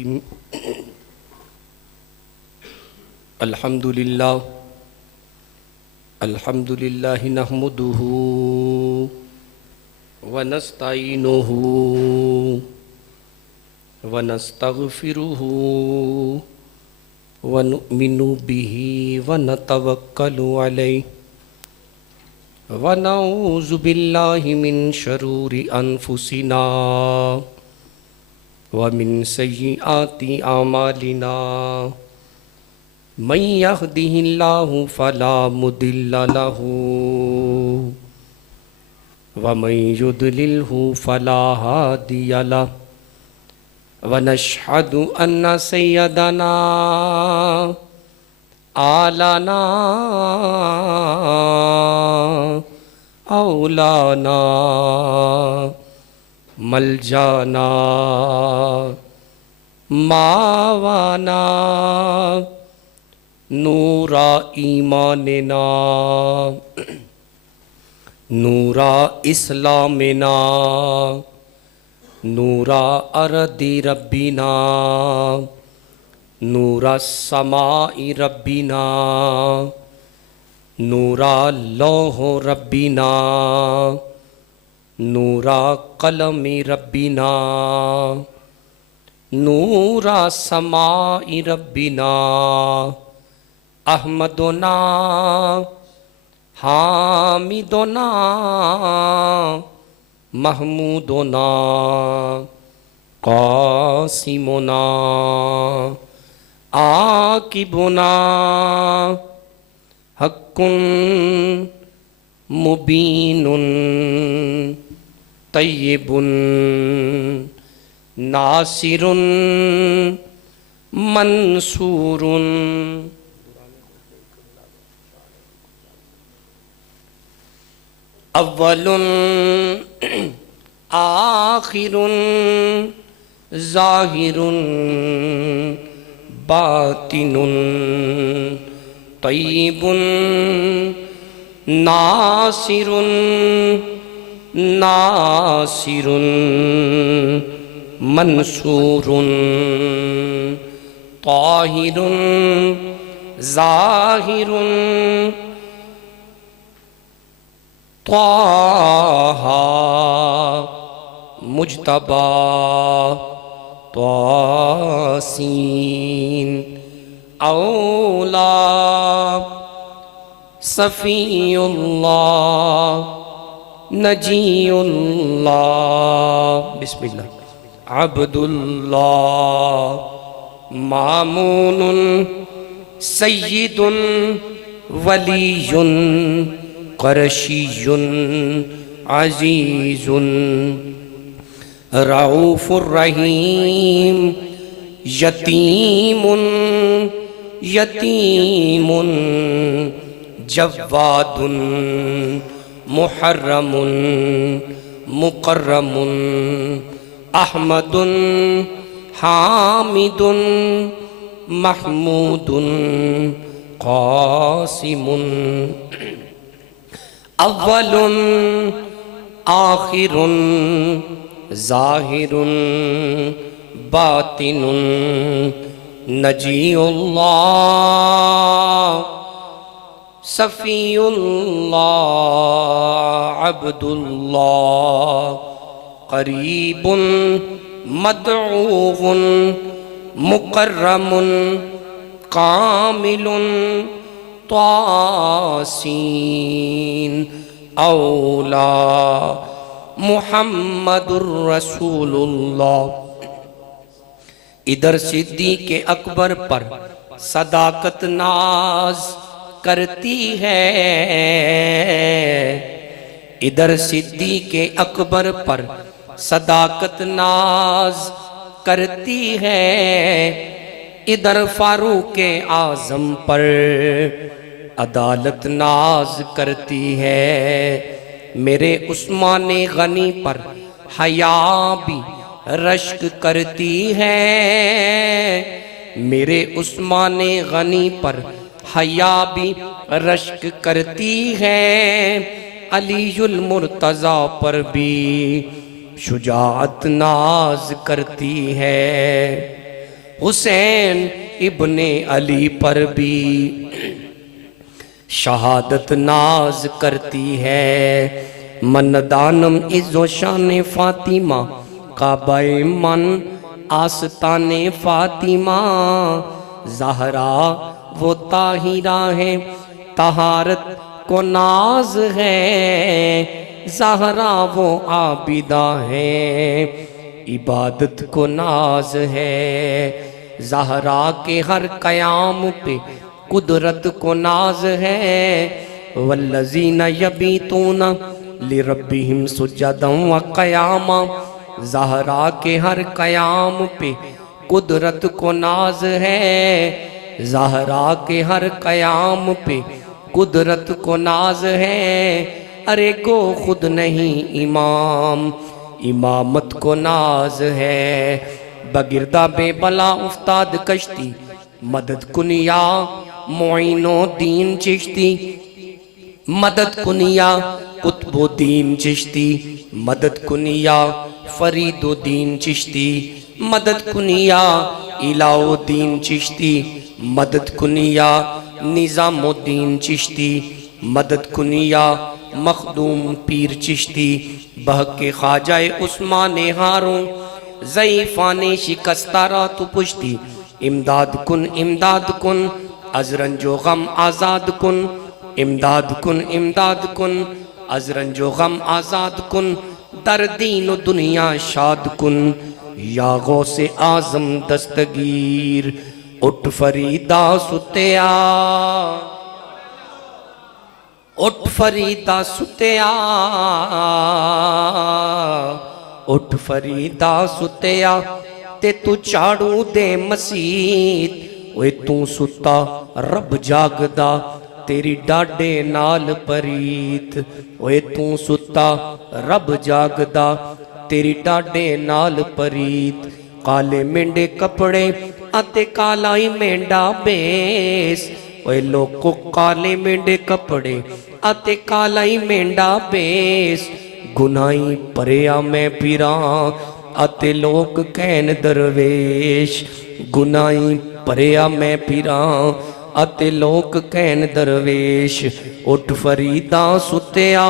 रहीम। अल्हम्दुलिल्लाह नहमदुहु व नस्तईनुहु व नस्तगफिरुहु व नुमिनु बिही व नतवक्कलु अलैहि व नऊज़ु बिल्लाहि मिन शरूरि अनफुसिना व मिन सय्यिआति आमालिना। मन यहदिहिल्लाहु फला मुदिल्ल लहु व मन युद्लिल्हु फला हादिय लहु। व नशहदु अन्न सय्यदना आलाना औलाना मलजाना मावाना नूरा ईमानिना नूरा इस्लामिना नूरा अरदी रब्बिना नूरा समाई रब्बिना नूरा लौह रब्बिना नूरा कलमी रब्बिना नूरा समाई रब्बिना। अहमदुना हामिदुना महमूदुना कासिमुना आकिबुना हक्कुन मुबीनुन तय्यिबुन नासिरुन मंसूरुन। अव्वलुन आखिरुन ज़ाहिरुन बातिनुन तय्यिबुन नासिरुन नासिरुन मंसूरुन ताहिरुन ज़ाहिरुन त्वाहा मुज्तबा त्वासीन औला सफ़ीउल्लाह नजीउल्लाह बिस्मिल्लाह अब्दुल्लाह मामूनुन सय्यिदुन वलीयुन क़रशियुन अज़ीज़ुन रऊफ़ुर रहीम यतीमुन यतीमुन जव्वादुन मुहर्रमुन मुकर्रमुन अहमदुन हामिदुन महमूदुन क़ासिमुन। अव्वलुन आखिरुन ज़ाहिरुन बातिनुन नजीउल्लाह सफ़ीउल्लाह अब्दुल्लाह क़रीबुन मदऊउन मुकर्रमुन कामिलुन तासीन औला मुहम्मदुर रसूलुल्लाह। इधर सिद्दीक़ अकबर पर सदाकत नाज करती है, इधर सिद्दीक़ अकबर पर सदाकत नाज करती है, इधर फारूक आज़म पर अदालत नाज करती है। मेरे उस्मान गनी पर हया भी रश्क करती है, मेरे उस्मान गनी पर हया भी रश्क करती है। अलीयुल मुर्तज़ा पर भी शुजाअत नाज करती है। हुसैन इब्ने अली पर भी शहादत नाज करती है। मन दानम इज़्ज़ो शान फातिमा काबाए मन आस्ताने फातिमा। ज़हरा वो ताहिरा है तहारत को नाज है। ज़हरा वो आबिदा है इबादत को नाज है। ज़हरा के हर कयाम पे कुदरत को नाज है। वल्लज़ीना यबीतूना लिरब्बिहिम सुज्जदन व क़यामा। ज़हरा के हर कयाम पे कुदरत को नाज है। ज़हरा के हर कयाम पे कुदरत को नाज है। अरे को खुद नहीं इमाम इमामत को नाज है। बगिरदा बेबला उस्ताद कश्ती मदद कुनिया मोइनो दीन चिश्ती। मदद कुनिया कुतुबुद्दीन चिश्ती। मदद कुनिया फरीदुद्दीन चिश्ती। मदद कुनिया इलाउद्दीन चिश्ती। मदद कुनिया निज़ामुद्दीन चिश्ती। मदद कुनिया मखदूम पीर चिश्ती। बहके ख्वाजाए उस्माने हारों ज़ईफ़ाने शिकस्तारा तु पुश्ती। इमदाद कुन अजरंजो गम आज़ाद कुन। इमदाद कुन अजरंजो गम आज़ाद कुन। दर दीन दुनिया शाद कुन या गौसे आज़म दस्तगीर। उठ फरीदा सुतिया उठ फरीदा सुतिया उठ फरीदा सुतिया ते तू झाड़ू दे मसीत। ओए तू सुता रब जागदा तेरी डाडे नाल परीत। ओए तू सुता रब जागदा तेरी डाडे नाल परीत। काले मेंढे कपड़े अते काला ही मेंढा बेस। ओए लोको काले मेंढे कपड़े अते काला ही मेंढा बेस। गुनाही परिया मैं पीरा अते लोक कहन दरवेश। गुनाही परिया मैं पीरा अते लोक कहन दरवेश। उठ फरीदा सुतिया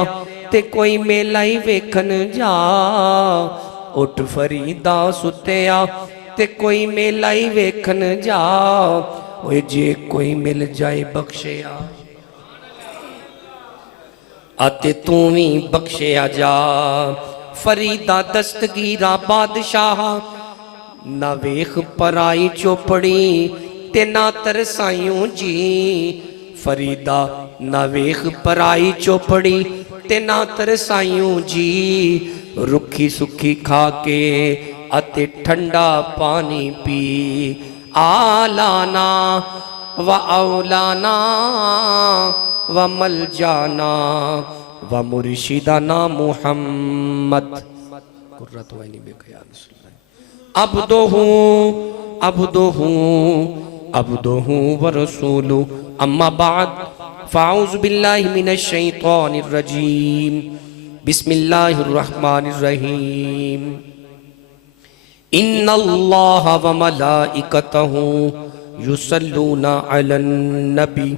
ते कोई मेला ही वेखन जा। उठ फरीदा सुतिया ते कोई मेला ही वेखन जा। ओए जे कोई मिल जाए बख्शिया अते तू भी बख्शिया जा। फरीदा दस्तगीरा बादशाह ना वेख पराई चोपड़ी ते ना तरसायूं जी। फरीदा ना वेख पराई चोपड़ी ते ना तरसायूं जी। रुखी सुखी खा के अते ठंडा पानी पी। आलाना व औलाना व मल जाना व मुर्शिदाना मुहम्मद। अब्दुहु अब्दुहु अब्दुहु व रसूलु। अम्मा बाद फ़ाऊज़ु बिल्लाहि मिनश शैतानिर रजीम। बिस्मिल्लाहिर रहमानिर रहीम। इन्नल्लाह व मलाइकतहु युसल्लूना अलन नबी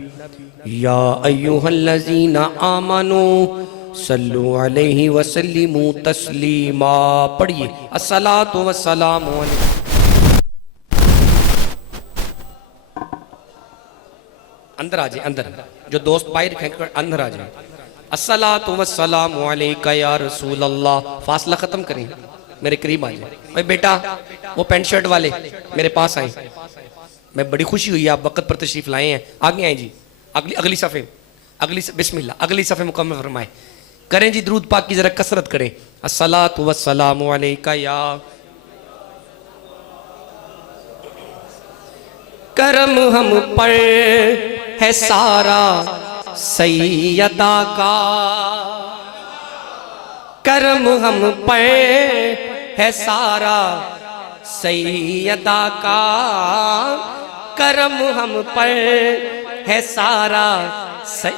या अय्युहल्लज़ीना आमनू सल्लु अलैहि वसल्लिमू तस्लीमा। पढ़िए अस्सलातु वस्सलामु अलैहि। अंदर आ जाए, अंदर जो दोस्त बाहर रखे अंदर आ जाए। अस्सलातु वस्सलामु अलैका या रसूल अल्लाह। फासला खत्म करें, मेरे करीब आ जाए। भाई बेटा वो पैंट शर्ट वाले मेरे पास आए, मैं बड़ी खुशी हुई आप वक्त पर तशरीफ लाए हैं। आगे आए जी, अगली सफ़े बिस्मिल्लाह अगली सफ़े मुकम्मल फरमाए। करें जी दुरूद पाक की जरा कसरत करें। अस्सलातु वस्सलामु अलैका या। करम हम पर है सारा सैयदा का। करम हम पर है सारा सैयदा का। करम हम पर है सारा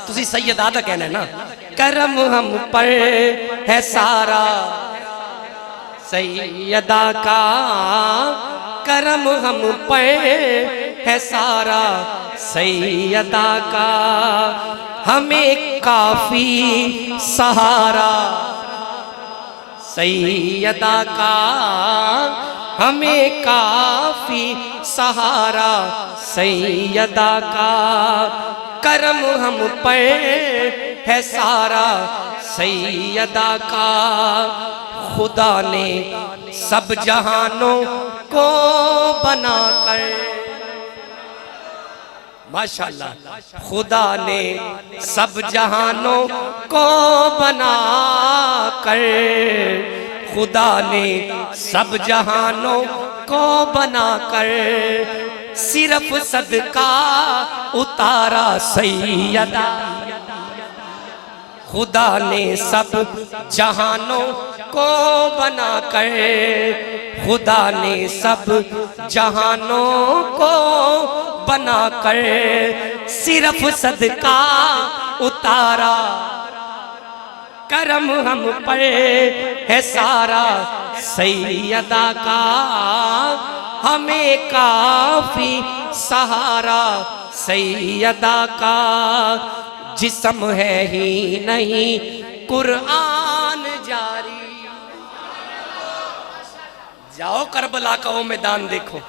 तुसी सैयदा दा कहना है ना। करम हम पर है सारा सैयदा का। करम हम पे है सारा सैयदा का, हमें काफी सहारा सैयदा का, हमें काफी सहारा सैयदा का। करम हम पे है सारा सैयदा का, खुदा ने सब जहानों को बनाकर, माशाअल्लाह, खुदा ने सब जहानों को बना कर, खुदा ने सब जहानों को बना कर, सिर्फ सदका उतारा सैयदा। खुदा ने सब जहानों को बना कर, खुदा ने सब जहानों को बना कर, सिर्फ सदका उतारा। करम हम पर है सारा सैयदा का, हमें काफी सहारा सैयदा का। जिस्म है ही नहीं कुरान जारी। जाओ करबला का वो मैदान देखो,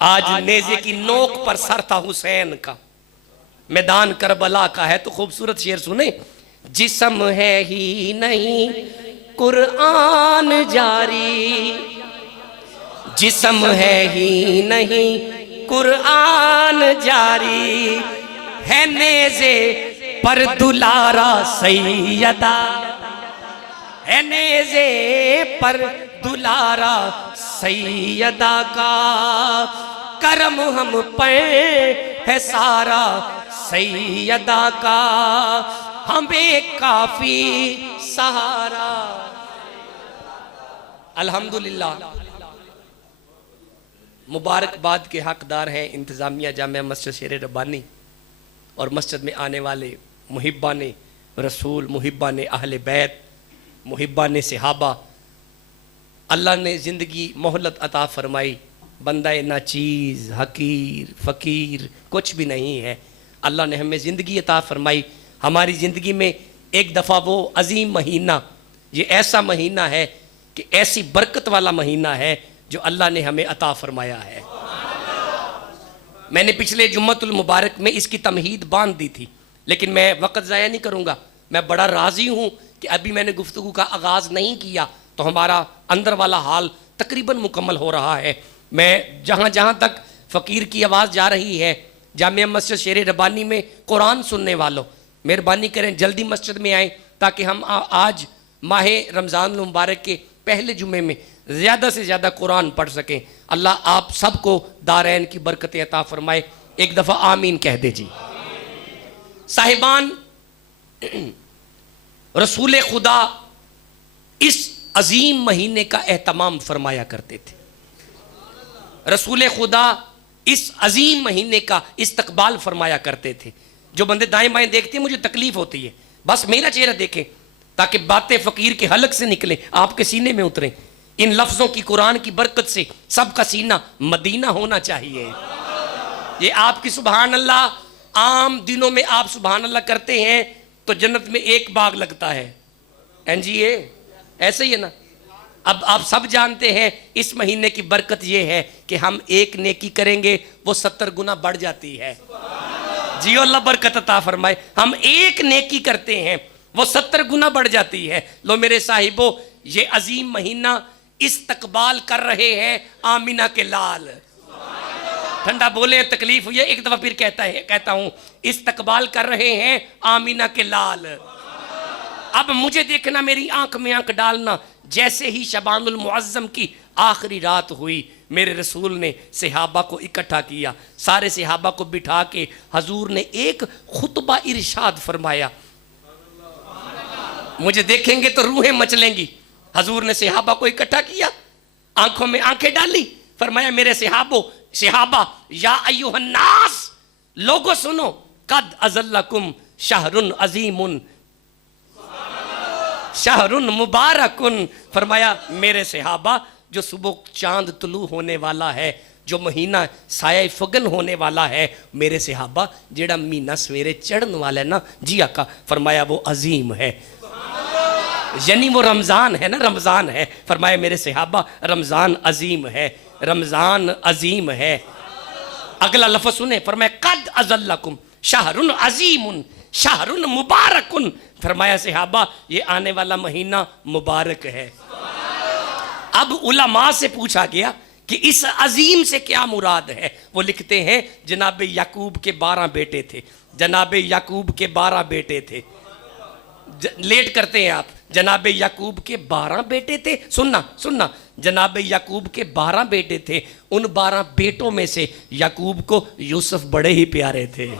आज नेज़े की नोक पर सर था हुसैन का, मैदान करबला का है। तो खूबसूरत शेर सुने, जिस्म है ही नहीं कुरान जारी, जिस्म है ही नहीं कुरान जारी, है नेज़े पर दुलारा सैयदा, है नेज़े पर दुलारा सैयदा का। करम हम पे है सारा सैयदा का, हमें काफी सहारा। अल्हम्दुलिल्लाह, मुबारकबाद के हकदार हैं इंतज़ामिया जामिया मस्जिद शेर रब्बानी और मस्जिद में आने वाले मुहिब्बान रसूल, मुहिब्बान अहले बैत, मुहिब्बान सहाबा। अल्लाह ने ज़िंदगी मोहलत अता फरमाई, बंदा नाचीज़ हकीर फ़कीर कुछ भी नहीं है। अल्लाह ने हमें ज़िंदगी अता फरमाई। हमारी ज़िंदगी में एक दफ़ा वो अजीम महीना, ये ऐसा महीना है कि ऐसी बरकत वाला महीना है जो अल्लाह ने हमें अता फरमाया है। मैंने पिछले जुम्मतुल मुबारक में इसकी तमहीद बांध दी थी, लेकिन मैं वक़्त ज़ाया नहीं करूँगा। मैं बड़ा राज़ी हूँ कि अभी मैंने गुफ्तगू का आगाज़ नहीं किया तो हमारा अंदर वाला हाल तकरीबन मुकम्मल हो रहा है। मैं जहाँ जहाँ तक फ़कीर की आवाज़ जा रही है, जामिया मस्जिद शेर रब्बानी में कुरान सुनने वालों, मेहरबानी करें जल्दी मस्जिद में आएँ ताकि हम आज माह रमज़ान मुबारक के पहले जुमे में ज़्यादा से ज़्यादा कुरान पढ़ सकें। अल्लाह आप सबको दारैन की बरकतें अता फरमाए। एक दफ़ा आमीन कह दे जी। साहिबान, रसूल खुदा इस अजीम महीने का एहतमाम फरमाया करते थे। रसूल खुदा इस अजीम महीने का इस्तकबाल फरमाया करते थे। जो बंदे दाएं बाएं देखते हैं मुझे तकलीफ होती है, बस मेरा चेहरा देखें ताकि बातें फ़कीर के हलक से निकले, आपके सीने में उतरें। इन लफ्ज़ों की कुरान की बरकत से सबका सीना मदीना होना चाहिए। ये आपकी सुबहान अल्लाह, आम दिनों में आप सुबहान अल्लाह करते हैं तो जन्नत में एक बाग लगता है। एनजीए ऐसे ही है ना। अब आप सब जानते हैं इस महीने की बरकत ये है कि हम एक नेकी करेंगे वो 70 गुना बढ़ जाती है। जियो अल्लाह बरकत अता फरमाए। हम एक नेकी करते हैं वो 70 गुना बढ़ जाती है। लो मेरे साहिबो, ये अजीम महीना इस्तकबाल कर रहे हैं आमिना के लाल। ठंडा बोले तकलीफ हुई है, एक दफा फिर कहता हूं इस्तकबाल कर रहे हैं आमिना के लाल। अब मुझे देखना, मेरी आंख में आंख डालना। जैसे ही शबानुल मुअज्जम की आखिरी रात हुई, मेरे रसूल ने सहाबा को इकट्ठा किया। सारे सहाबा को बिठा के हजूर ने एक खुतबा इरशाद फरमाया। मुझे देखेंगे तो रूहें मचलेंगी। हजूर ने सहाबा को इकट्ठा किया, आंखों में आंखें डाली, फरमाया मेरे सहाबा या अय्युहन्नास, लोगों सुनो, कद अज़ल्लकुम शहरुन अजीमुन शहरुन मुबारकुन। फरमाया मेरे सहाबा, जो सुबह चांद तुलू होने वाला है, जो महीना साया फगन होने वाला है, मेरे सहाबा जेड़ा महीना सवेरे चढ़न वाला है ना जी आका, फरमाया वो अजीम है, यानी वो रमज़ान है ना, रमज़ान है। फरमाया मेरे सहाबा रमज़ान अजीम है, रमज़ान अजीम है। अगला लफ्ज़ सुने, फरमाया कद अज़ल्लकुम शाहरुन अजीमुन शाहरुन मुबारकुन। फरमाया सहाबा ये आने वाला महीना मुबारक है। अब उलमा से पूछा गया कि इस अजीम से क्या मुराद है। वो लिखते हैं जनाब याकूब के 12 बेटे थे, जनाब याकूब के 12 बेटे थे। लेट करते हैं आप, जनाब याकूब के 12 बेटे थे। सुनना सुनना, जनाब याकूब के 12 बेटे थे। उन 12 बेटों में से याकूब को यूसुफ बड़े ही प्यारे थे।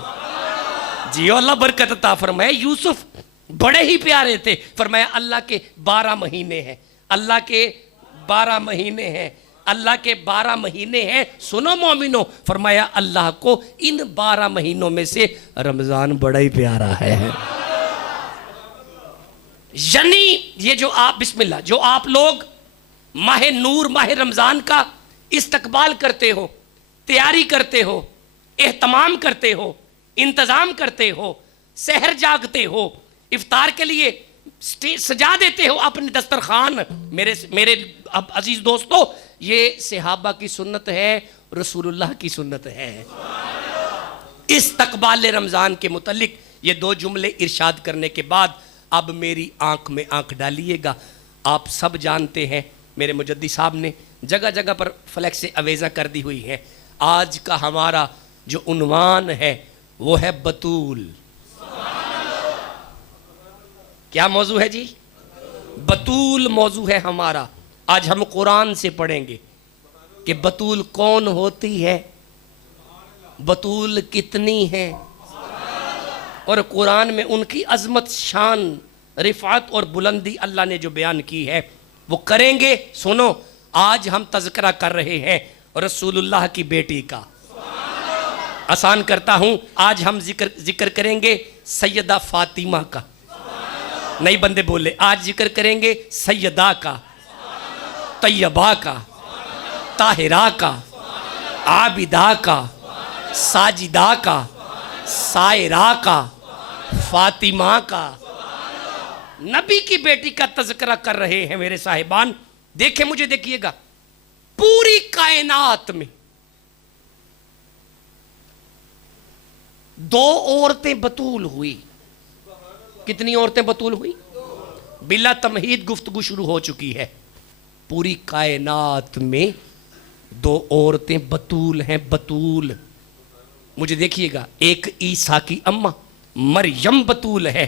जियो अल्लाह बरकत अता फरमाए, यूसुफ बड़े ही प्यारे थे। फरमाया अल्लाह के 12 महीने हैं, अल्लाह के 12 महीने हैं, अल्लाह के 12 महीने हैं। सुनो मोमिनो, फरमाया अल्लाह को इन 12 महीनों में से रमजान बड़ा ही प्यारा है। यानी ये जो आप बिस्मिल्लाह, जो आप लोग माह नूर माह रमजान का इस्तकबाल करते हो, तैयारी करते हो, एहतमाम करते हो, इंतजाम करते हो, सहर जागते हो, इफ्तार के लिए सजा देते हो अपने दस्तरखान, मेरे अब अजीज दोस्तों, ये सहाबा की सुन्नत है, रसूलुल्लाह की सुन्नत है। इस्तकबाल रमजान के मुतल्लिक ये 2 जुमले इरशाद करने के बाद अब मेरी आंख में आंख डालिएगा। आप सब जानते हैं मेरे मुजद्दी साहब ने जगह जगह पर फ्लैक्स अवेज़ा कर दी हुई है। आज का हमारा जो उन्वान है वो है बतूल। क्या मौजू है जी? बतूल मौजू है हमारा। आज हम कुरान से पढ़ेंगे कि बतूल कौन होती है, बतूल कितनी है, और कुरान में उनकी अजमत, शान, रिफात और बुलंदी अल्लाह ने जो बयान की है वो करेंगे। सुनो, आज हम तज़किरा कर रहे हैं रसूलुल्लाह की बेटी का। आसान करता हूं, आज हम जिक्र करेंगे सैयदा फातिमा का। नई बंदे बोले, आज जिक्र करेंगे सैयदा का, तैयबा का, ताहिरा का, आबिदा का, साजिदा का, सायरा का, फातिमा का। नबी की बेटी का तज़किरा कर रहे हैं मेरे साहिबान। देखें, मुझे देखिएगा, पूरी कायनात में 2 औरतें बतूल हुई। कितनी औरतें बतूल हुई? बिला तमहीद गुफ्तगू शुरू हो चुकी है। पूरी कायनात में 2 औरतें बतूल हैं, बतूल। मुझे देखिएगा, एक ईसा की अम्मा मरियम बतूल है,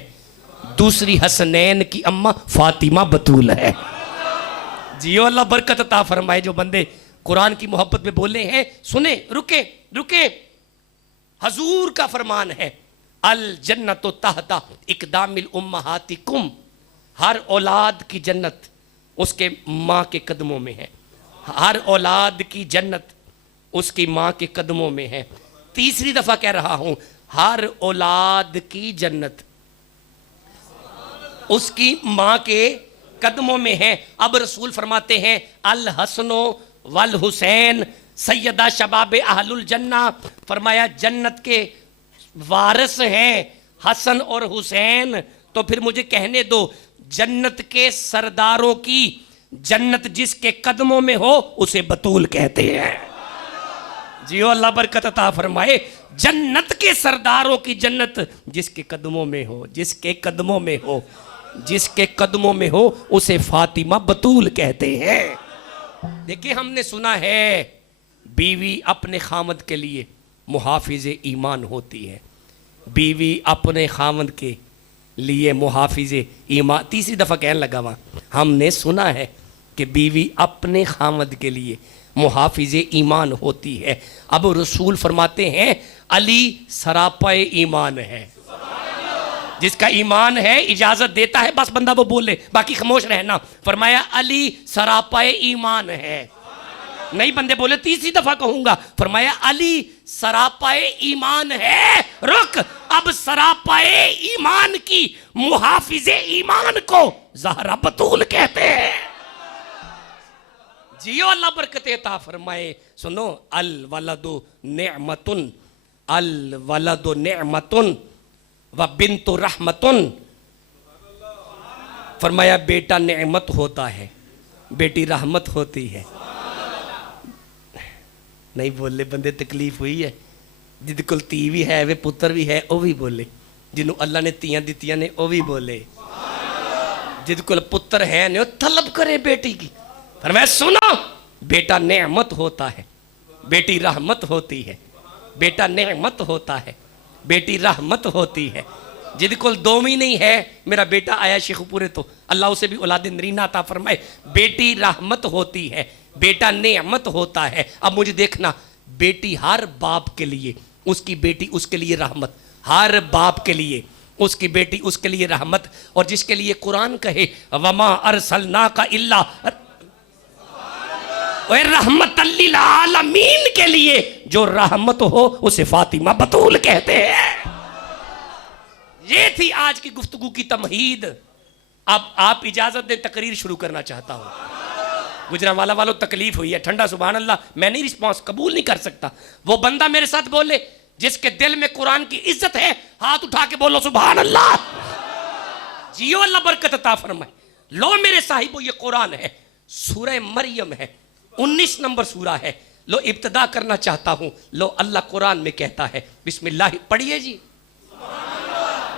दूसरी हसनैन की अम्मा फातिमा बतूल है। जियो अल्लाह बरकत अता फरमाए। जो बंदे कुरान की मोहब्बत में बोले हैं, सुने, रुके रुके। हजूर का फरमान है, अल जन्नतो तहता इकदामिल उम्महातिकुम, हर औलाद की जन्नत उसके माँ के कदमों में है। हर औलाद की जन्नत उसकी माँ के कदमों में है। तीसरी दफा कह रहा हूं, हर औलाद की जन्नत उसकी माँ के कदमों में है। अब रसूल फरमाते हैं, अल हसनो वल हुसैन सैयदा शबाब अहलुल जन्ना। फरमाया जन्नत के वारिस हैं हसन और हुसैन। तो फिर मुझे कहने दो, जन्नत के सरदारों की जन्नत जिसके कदमों में हो उसे बतूल कहते हैं। जियो अल्लाह बरकत अता फरमाए। जन्नत के सरदारों की जन्नत जिसके कदमों में हो, जिसके कदमों में हो, जिसके कदमों में हो, उसे फातिमा बतूल कहते हैं। देखिए, हमने सुना है बीवी अपने खामद के लिए मुहाफिज़े ईमान होती है, बीवी अपने खामद के लिए मुहाफिज़े ईमान। तीसरी दफ़ा कहने लगा वहाँ, हमने सुना है कि बीवी अपने खामद के लिए मुहाफिज़े ईमान होती है। अब रसूल फरमाते हैं, अली सरापाए ईमान है। जिसका ईमान है इजाज़त देता है, बस बंदा वो बोले, बाकी खामोश रहना। फरमाया अली सरापाए ईमान है। नहीं बंदे बोले, तीसरी दफा कहूंगा। फरमाया अली सरापाए ईमान है। रुक, अब सरापाए ईमान की मुहाफिज़े ईमान को ज़हरा बतूल कहते हैं। जियो अल्लाह बरकत अता फरमाए। सुनो, अल वलदु नेमतुन, अल वलदु नेमतुन व बिन्तु रहमतुन। फरमाया बेटा नेमत होता है, बेटी रहमत होती है। नहीं बोले बंदे तकलीफ हुई है। जिद कोल धी भी है वे पुत्र भी है वह भी बोले, जिन्हों अल्लाह ने तियां दित्तियां ने वह भी बोले। जिद कोल पुत्र है ने तलब करे बेटी की। फरमाया सुनो, बेटा नेमत होता है, बेटी रहमत होती है। बेटा नेमत होता है, बेटी रहमत होती है। जिद कोल दो ही नहीं है, मेरा बेटा आया शेखपुरे तो अल्लाह उसे भी औलाद नरीना अता फरमाए। बेटी रहमत होती है, बेटा नेमत होता है। अब मुझे देखना, बेटी हर बाप के लिए, उसकी बेटी उसके लिए रहमत, हर बाप के लिए उसकी बेटी उसके लिए रहमत। और जिसके लिए कुरान कहे वमा अरसलना का इल्ला रहमत लिल आलमीन, के लिए जो रहमत हो उसे फातिमा बतूल कहते हैं। ये थी आज की गुफ्तगू की तमहीद। अब आप इजाजत दें, तकरीर शुरू करना चाहता हूं। गुजरांवाला वालों तकलीफ हुई है, ठंडा सुभान अल्लाह, मैं नहीं रिस्पॉन्स कबूल नहीं कर सकता। वो बंदा मेरे साथ बोले जिसके दिल में कुरान की इज्जत है, हाथ उठा के बोलो सुभान अल्लाह। जियो अल्लाह बरकत अता फरमाए। लो मेरे साहिबो, ये कुरान है, सूरह मरियम है, 19 नंबर सूरा है। लो इब्तदा करना चाहता हूं। लो अल्लाह कुरान में कहता है, बिस्मिल्लाह पढ़िए जी।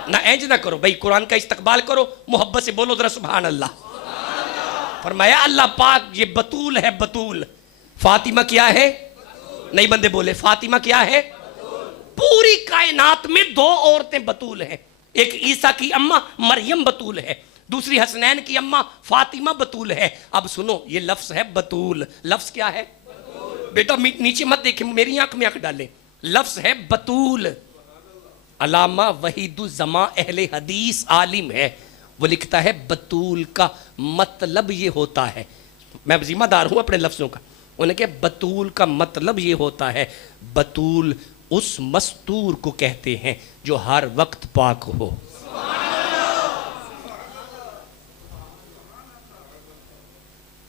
ना एंज ना करो भाई, कुरान का इस्तकबाल करो, मोहब्बत से बोलो जरा सुभान अल्लाह। फरमाया अल्लाह पाक ये बतूल है, बतूल। फातिमा क्या है? नहीं बंदे बोले फातिमा क्या है? पूरी कायनात में दो औरतें बतूल हैं। एक ईसा की अम्मा मरियम बतूल है, दूसरी हसनैन की अम्मा फातिमा बतूल है। अब सुनो, ये लफ्ज है बतूल। लफ्ज क्या है? बेटा नीचे मत देखे, मेरी आंख में आंख डाले। लफ्ज है बतूल। अलामा वहीदुज़्ज़मा अहले हदीस आलिम है, वो लिखता है बतूल का मतलब ये होता है, मैं जिम्मेदार हूं अपने लफ्जों का। उन्हें कहा बतूल का मतलब ये होता है, बतूल उस मस्तूर को कहते हैं जो हर वक्त पाक हो।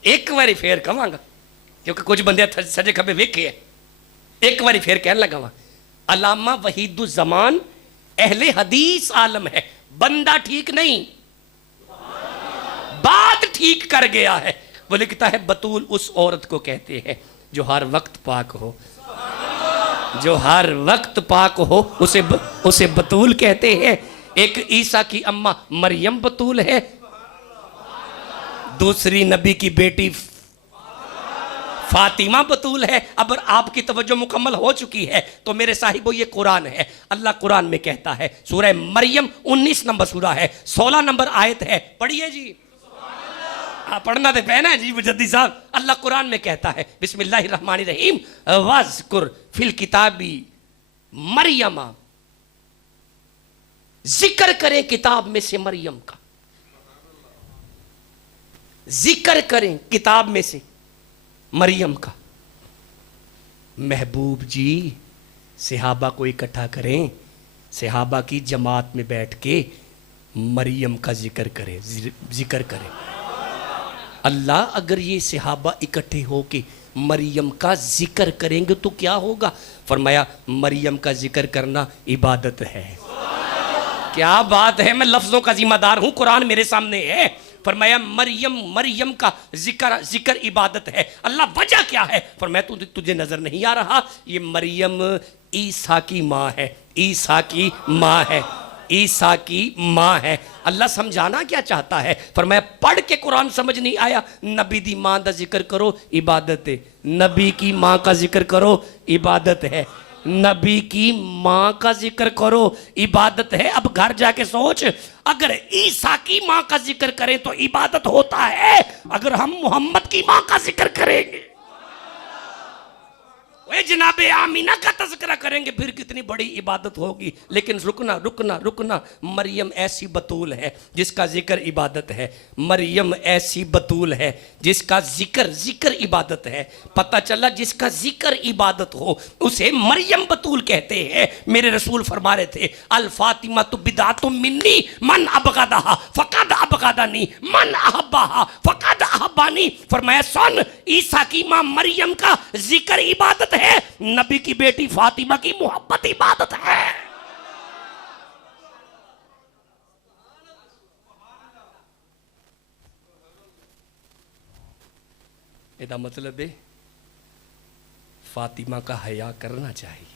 एक बारी फिर कहवांगा, क्योंकि कुछ बंदे सजे खबे वेखे है। एक बारी फिर कहने लगा वहां, अलामा वहीदुज़्ज़मान अहले हदीस आलम है। बंदा ठीक नहीं, बात ठीक कर गया है। वो लिखता है बतूल उस औरत को कहते हैं जो हर वक्त पाक हो, जो हर वक्त पाक हो उसे बतूल कहते हैं। एक ईसा की अम्मा मरियम बतूल है, दूसरी नबी की बेटी फातिमा बतूल है। अब आपकी तवज्जो मुकम्मल हो चुकी है तो मेरे साहिबो ये कुरान है। अल्लाह कुरान में कहता है, सूरह मरियम 19 नंबर सूरा है, 16 नंबर आयत है, पढ़िए जी। पढ़ना तो पहना है जी मुजद्दी साहब। अल्लाह कुरान में कहता है, बिस्मिल्लाहिर्रहमानिर्रहीम, वज़कुर फिल किताबी मरियमा, जिक्र करें किताब में से मरियम का, जिक्र करें किताब में से मरियम का। महबूब जी सहाबा को इकट्ठा करें, सहाबा की जमात में बैठ के मरियम का जिक्र करें, जिक्र करें। अल्लाह अगर ये सहाबा इकट्ठे होके मरियम का जिक्र करेंगे तो क्या होगा? फरमाया मरियम का जिक्र करना इबादत है। क्या बात है, मैं लफ्जों का जिम्मेदार हूं, कुरान मेरे सामने है। फरमाया मरियम का जिक्र इबादत है। अल्लाह वजह क्या है? फरमाया तुझे नजर नहीं आ रहा? ये मरियम ईसा की माँ है, ईसा की माँ है, ईसा की माँ है। अल्लाह समझाना क्या चाहता है? फरमाया पढ़ के कुरान समझ नहीं आया? नबी दी माँ का जिक्र करो, इबादत है। नबी की माँ का जिक्र करो, इबादत है। नबी की माँ का जिक्र करो, इबादत है। अब घर जाके सोच, अगर ईसा की माँ का जिक्र करें तो इबादत होता है, अगर हम मोहम्मद की माँ का जिक्र करेंगे, ओए जनाबे आमीना का तज़किरा करेंगे फिर कितनी बड़ी इबादत होगी। लेकिन रुकना रुकना रुकना, मरियम ऐसी बतूल है जिसका जिक्र इबादत है। मरियम ऐसी बतूल है जिसका जिक्र जिक्र इबादत है। पता चला जिसका जिक्र इबादत हो उसे मरियम बतूल कहते हैं। मेरे रसूल फरमा रहे थे अल फातिमा तो बिदातु मिन्नी मन अबगदहा फकद अबगदनी मन अहब्बाहा फकद अहब्बानी। फरमाया सुन, ईसा की मां मरियम का जिक्र इबादत है, नबी की बेटी फातिमा की मोहब्बत इबादत है। ਇਹਦਾ मतलब है फातिमा का हया करना चाहिए।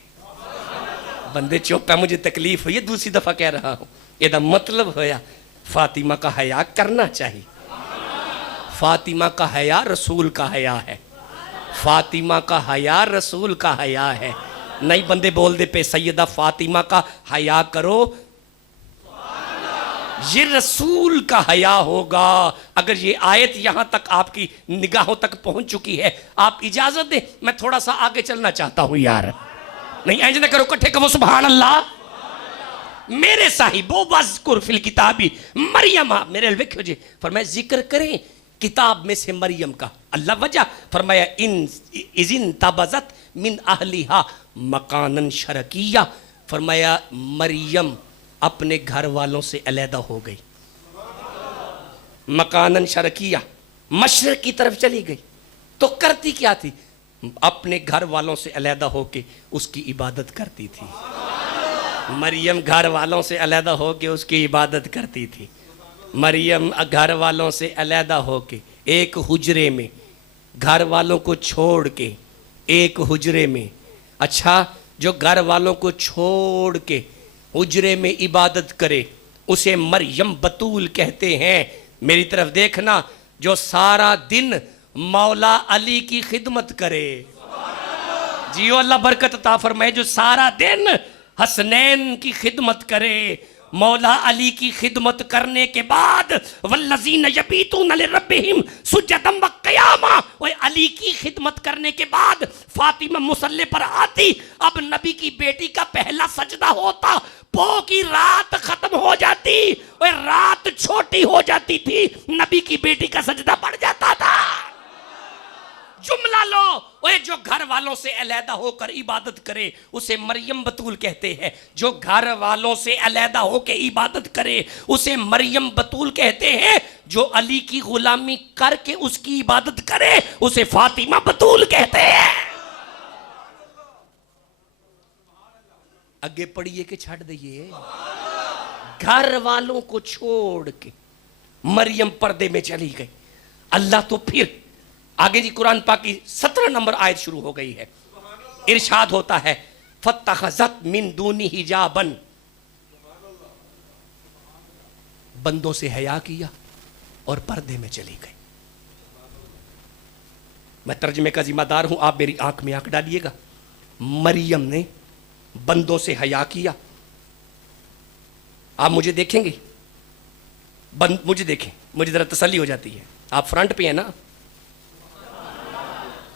बंदे चुप है, मुझे तकलीफ हुई है, दूसरी दफा कह रहा हूं। ਇਹਦਾ मतलब होया फातिमा का हया करना चाहिए। फातिमा का हया रसूल का हया है। फातिमा का हया रसूल का हया है। नहीं बंदे बोल दे पे सैयदा फातिमा का हया करो, ये रसूल का हया होगा। अगर ये आयत यहां तक आपकी निगाहों तक पहुंच चुकी है, आप इजाजत दे मैं थोड़ा सा आगे चलना चाहता हूं यार। नहीं ऐसे ना करो, इकट्ठे कहो सुभान अल्लाह। मेरे साहिबो वज़कुर फिल किताबी मरियमा, मेरे देखो जी फरमाया जिक्र करें किताब में से मरियम का। अल्लाह वजह फरमाया इज़िन तबज़त मिन अहलिहा मकानन शरकिया। फरमाया मरियम अपने घर वालों से अलहदा हो गई। मकानन शरकिया, मशरक की तरफ चली गई। तो करती क्या थी? अपने घर वालों से अलहदा होके उसकी इबादत करती थी। मरियम घर वालों से अलहदा होके उसकी इबादत करती थी। मरियम घर वालों से अलहदा होके एक हुजरे में, घर वालों को छोड़ के एक हुजरे में, अच्छा जो घर वालों को छोड़ के हुजरे में इबादत करे उसे मरियम बतूल कहते हैं। मेरी तरफ देखना, जो सारा दिन मौला अली की खिदमत करे, जियो अल्लाह बरकत अता फरमाए, जो सारा दिन हसनैन की खिदमत करे, मौला अली की खिदमत करने के बाद वल्लज़ीन यबीतून लिरब्बिहिम सुज्जदम व क़ियामा, और अली की खिदमत करने के बाद फातिमा मुसल्ले पर आती। अब नबी की बेटी का पहला सजदा होता, पो की रात खत्म हो जाती और रात छोटी हो जाती थी, नबी की बेटी का सजदा बढ़ जाता था। जुमला लो, ओए जो घर वालों से अलहदा होकर इबादत करे उसे मरियम बतूल कहते हैं। जो घर वालों से अलहदा होकर इबादत करे उसे मरियम बतूल कहते हैं। जो अली की गुलामी करके उसकी इबादत करे उसे फातिमा बतूल कहते हैं। आगे पढ़िए कि छड़ दिए। घर वालों को छोड़ के मरियम पर्दे में चली गई। अल्लाह तो फिर आगे जी कुरान पाक की 17 नंबर आयत शुरू हो गई है। इरशाद होता है फत्तखज़त मिन दूनी हिजाबन, बंदों से हया किया और पर्दे में चली गई। मैं तर्जमे का जिम्मेदार हूं, आप मेरी आंख में आंख डालिएगा। मरियम ने बंदों से हया किया। आप मुझे देखेंगे, मुझे देखें, मुझे जरा तसल्ली हो जाती है। आप फ्रंट पे है ना।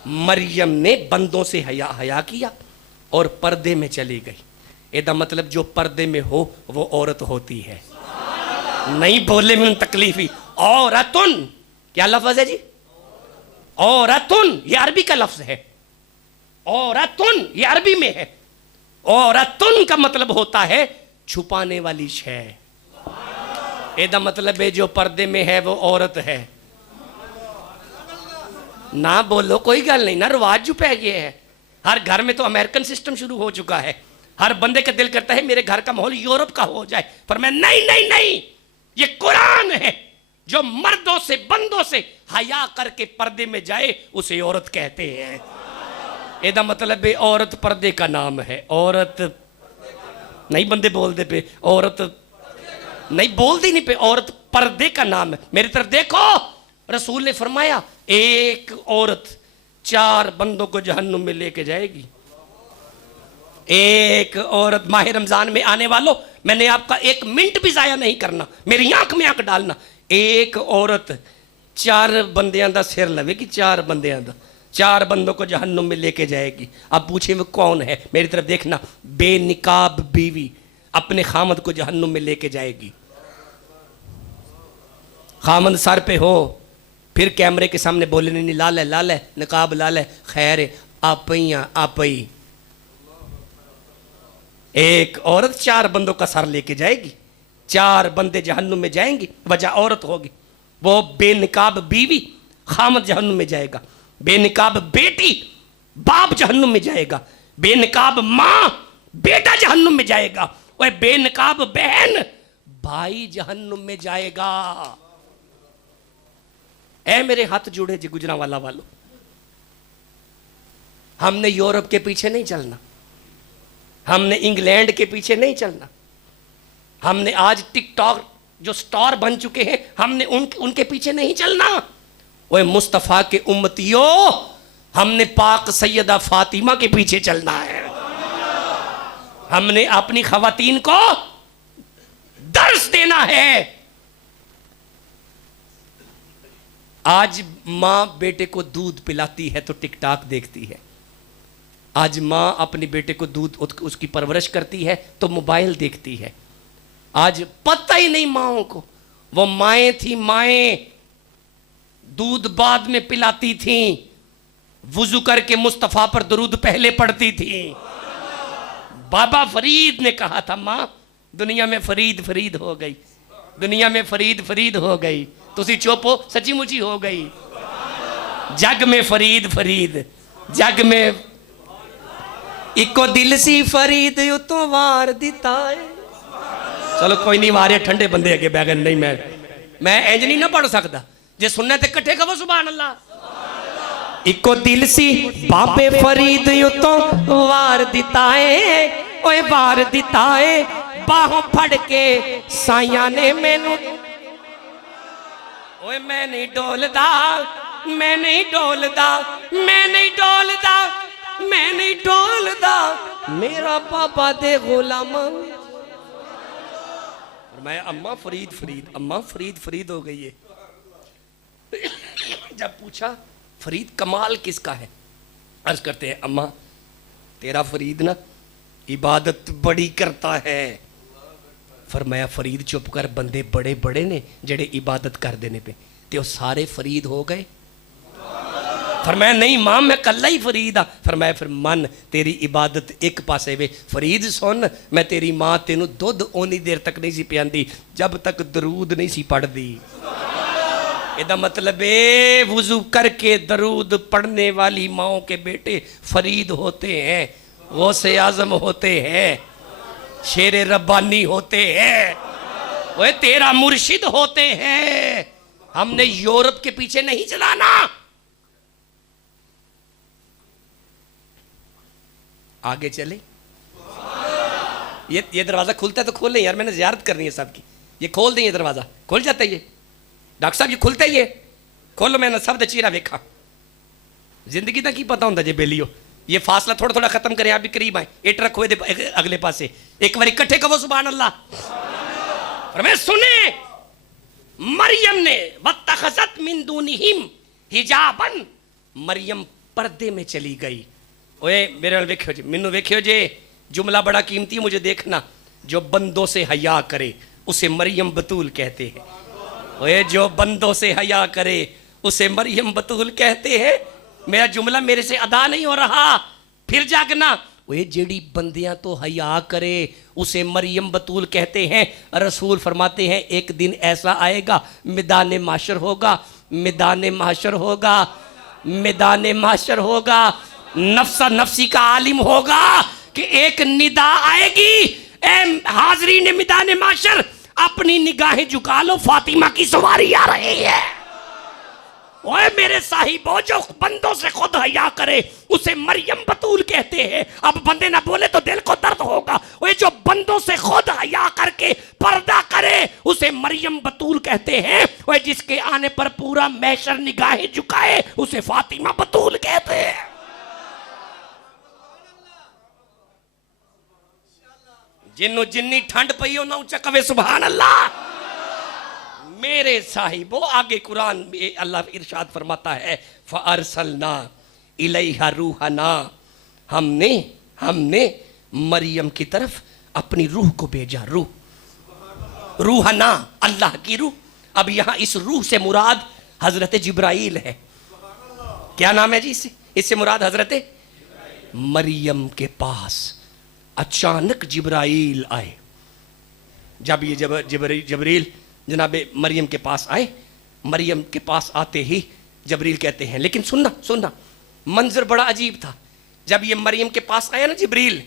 मरियम ने बंदों से हया किया और पर्दे में चली गई। एदा मतलब जो पर्दे में हो वो औरत होती है। नहीं बोले में तकलीफ ही। औरतुन क्या लफ्ज है जी? औरतुन ये अरबी का लफ्ज है। औरतुन ये अरबी में है। औरतुन का मतलब होता है छुपाने वाली शय। एदा मतलब है जो पर्दे में है वो औरत है। ना बोलो कोई गल नहीं ना, रिवाज जो पै गया है। हर घर में तो अमेरिकन सिस्टम शुरू हो चुका है। हर बंदे का दिल करता है मेरे घर का माहौल यूरोप का हो जाए, पर मैं नहीं नहीं नहीं, ये कुरान है। जो मर्दों से बंदों से हया करके पर्दे में जाए उसे औरत कहते हैं। एदा मतलब है औरत पर्दे का नाम है। औरत नहीं, बंदे बोल दे पे औरत नहीं, बोल दे नहीं पे, औरत पर्दे का नाम है। मेरी तरफ देखो, रसूल ने फरमाया एक औरत 4 बंदों को जहन्नुम में लेके जाएगी। एक औरत, माह रमजान में आने वालों, मैंने आपका 1 मिनट भी जाया नहीं करना, मेरी आंख में आंख डालना। एक औरत 4 बंदियां दा सिर लवेगी, 4 बंदियां दा 4 बंदों को जहन्नुम में लेके जाएगी। अब पूछे वो कौन है, मेरी तरफ देखना। बेनिकाब बीवी अपने खामद को जहन्नुम में लेके जाएगी। खामद सर पे हो, फिर कैमरे के सामने बोले नहीं लाल है निकाब लाल है, खैर है आप ही। एक औरत 4 बंदों का सर लेके जाएगी, 4 बंदे जहन्नुम में जाएंगी, वजह औरत होगी। वो बेनिकाब बीवी खामद जहन्नुम में जाएगा, बेनिकाब बेटी बाप जहन्नुम में जाएगा, बेनिकाब मां बेटा जहन्नुम में जाएगा, और बेनिकाब बहन भाई जहन्नुम में जाएगा। ऐ मेरे हाथ जुड़े जी गुजरांवाला वालों, हमने यूरोप के पीछे नहीं चलना, हमने इंग्लैंड के पीछे नहीं चलना, हमने आज टिकटॉक जो स्टार बन चुके हैं हमने उनके पीछे नहीं चलना। ओए मुस्तफा के उम्मतियों, हमने पाक सैयदा फातिमा के पीछे चलना है। हमने अपनी खवातीन को दर्श देना है। आज मां बेटे को दूध पिलाती है तो टिकटॉक देखती है, आज मां अपने बेटे को दूध उसकी परवरिश करती है तो मोबाइल देखती है। आज पता ही नहीं माओं को, वो माएँ थी, माएँ दूध बाद में पिलाती थीं, वुजू करके मुस्तफा पर दरूद पहले पढ़ती थी। बाबा फरीद ने कहा था मां दुनिया में फरीद हो गई, दुनिया में फरीद हो गई, तुसी चुपो सची मुची हो गई। जग में फरीद जग में इको दिल सी फरीद उतो वार दिता है। चलो कोई नहीं, मारे ठंडे बंदे अगे बैगन नहीं, मैं इंज नहीं ना पढ़ सकता, जे सुनने ते कट्ठे कहो सुभान अल्लाह। इको दिल सी बाबे फरीद उतो वार दिता है, ओए वार दिता है, बाहों फड़ के साइया ने मैनू, ओए मैं नहीं डोलदा, मैं नहीं डोलदा, मैं नहीं डोलदा, मैं नहीं डोलदा, मेरा पापा दे गुलाम। मैं अम्मा फरीद हो गई है। जब पूछा फरीद कमाल किसका है, अर्ज करते हैं अम्मा तेरा फरीद ना इबादत बड़ी करता है। फरमाया फरीद चुप कर, बंदे बड़े बड़े ने जेड़े इबादत कर देने पे, ते वो सारे फरीद हो गए। फरमाया नहीं मां मैं कल्ला ही फरीद आ। फरमाया फिर मन तेरी इबादत एक पासे वे। फरीद सुन, मैं तेरी मां तेनू दुध ओनी देर तक नहीं सी पियांदी जब तक दरूद नहीं सी पढ़दी। इदा मतलब है वुजू करके दरूद पढ़ने वाली माओ के बेटे फरीद होते हैं, गौसे आजम होते हैं, शेरे रब्बानी होते हैं, वो तेरा मुर्शिद होते हैं। हमने यूरोप के पीछे नहीं चलाना। आगे चले, ये दरवाजा खुलता है तो खोल यार, मैंने ज़ियारत करनी है सबकी। ये खोल दें, ये दरवाजा खुल जाता है। ये डॉक्टर साहब ये खुलता ही है, खोलो, मैंने सब दा चीरा वेखा। जिंदगी का की पता होंगे जे बेलियो, ये फासला थोड़ा थोड़ा खत्म करें, आप भी करीब आए। इट रखो अगले पासे, एक बार इकट्ठे कहो सुभान अल्लाह। और मैं सुने मरियम ने वत्तखज़त मिन दूनिहिम हिजाबन, मरियम पर्दे में चली गई। ओए मेरे नाल वेखियो जी, मैनू वेखियो जे, जुमला बड़ा कीमती है, मुझे देखना। जो बंदों से हया करे उसे मरियम बतूल कहते हैं। ओए जो बंदों से हया करे उसे मरियम बतूल कहते हैं। मेरा जुमला मेरे से अदा नहीं हो रहा, फिर जागना। ओए जेड़ी बंदियां तो हया करे उसे मरियम बतूल कहते हैं। रसूल फरमाते हैं एक दिन ऐसा आएगा, मैदान माशर होगा, मैदान माशर होगा, मैदान माशर होगा, नफ्सा नफ्सी का आलिम होगा कि एक निदा आएगी, ए हाजरीन मैदान माशर अपनी निगाहें झुका लो, फातिमा की सवारी आ रही है। ओए मेरे साहिबो, जो बंदों से खुद हया करे उसे मरियम बतूल कहते हैं। अब बंदे ना बोले तो दिल को दर्द होगा। ओए जो बंदों से खुद हया करके पर्दा करे उसे मरियम बतूल कहते हैं। ओए जिसके आने पर पूरा मैशर निगाहें झुकाए उसे फातिमा बतूल कहते हैं। जिन्नू जिन्नी ठंड पई हो ना उच्चा कवे सुभान अल्लाह। मेरे साहिबो, आगे कुरान में अल्लाह इरशाद फरमाता है फअरसलना इलैहा रूहना, हमने हमने मरियम की तरफ अपनी रूह को भेजा। रूहना, अल्लाह की रूह। अब यहां इस रूह से मुराद हजरत जिब्राइल है। क्या नाम है जी इससे मुराद हजरत मरियम के पास अचानक जिब्राइल आए। जब ये जबरील जनाब मरियम के पास आए, मरियम के पास आते ही जबरील कहते हैं, लेकिन सुनना मंजर बड़ा अजीब था। जब ये मरियम के पास आया ना जिब्रील,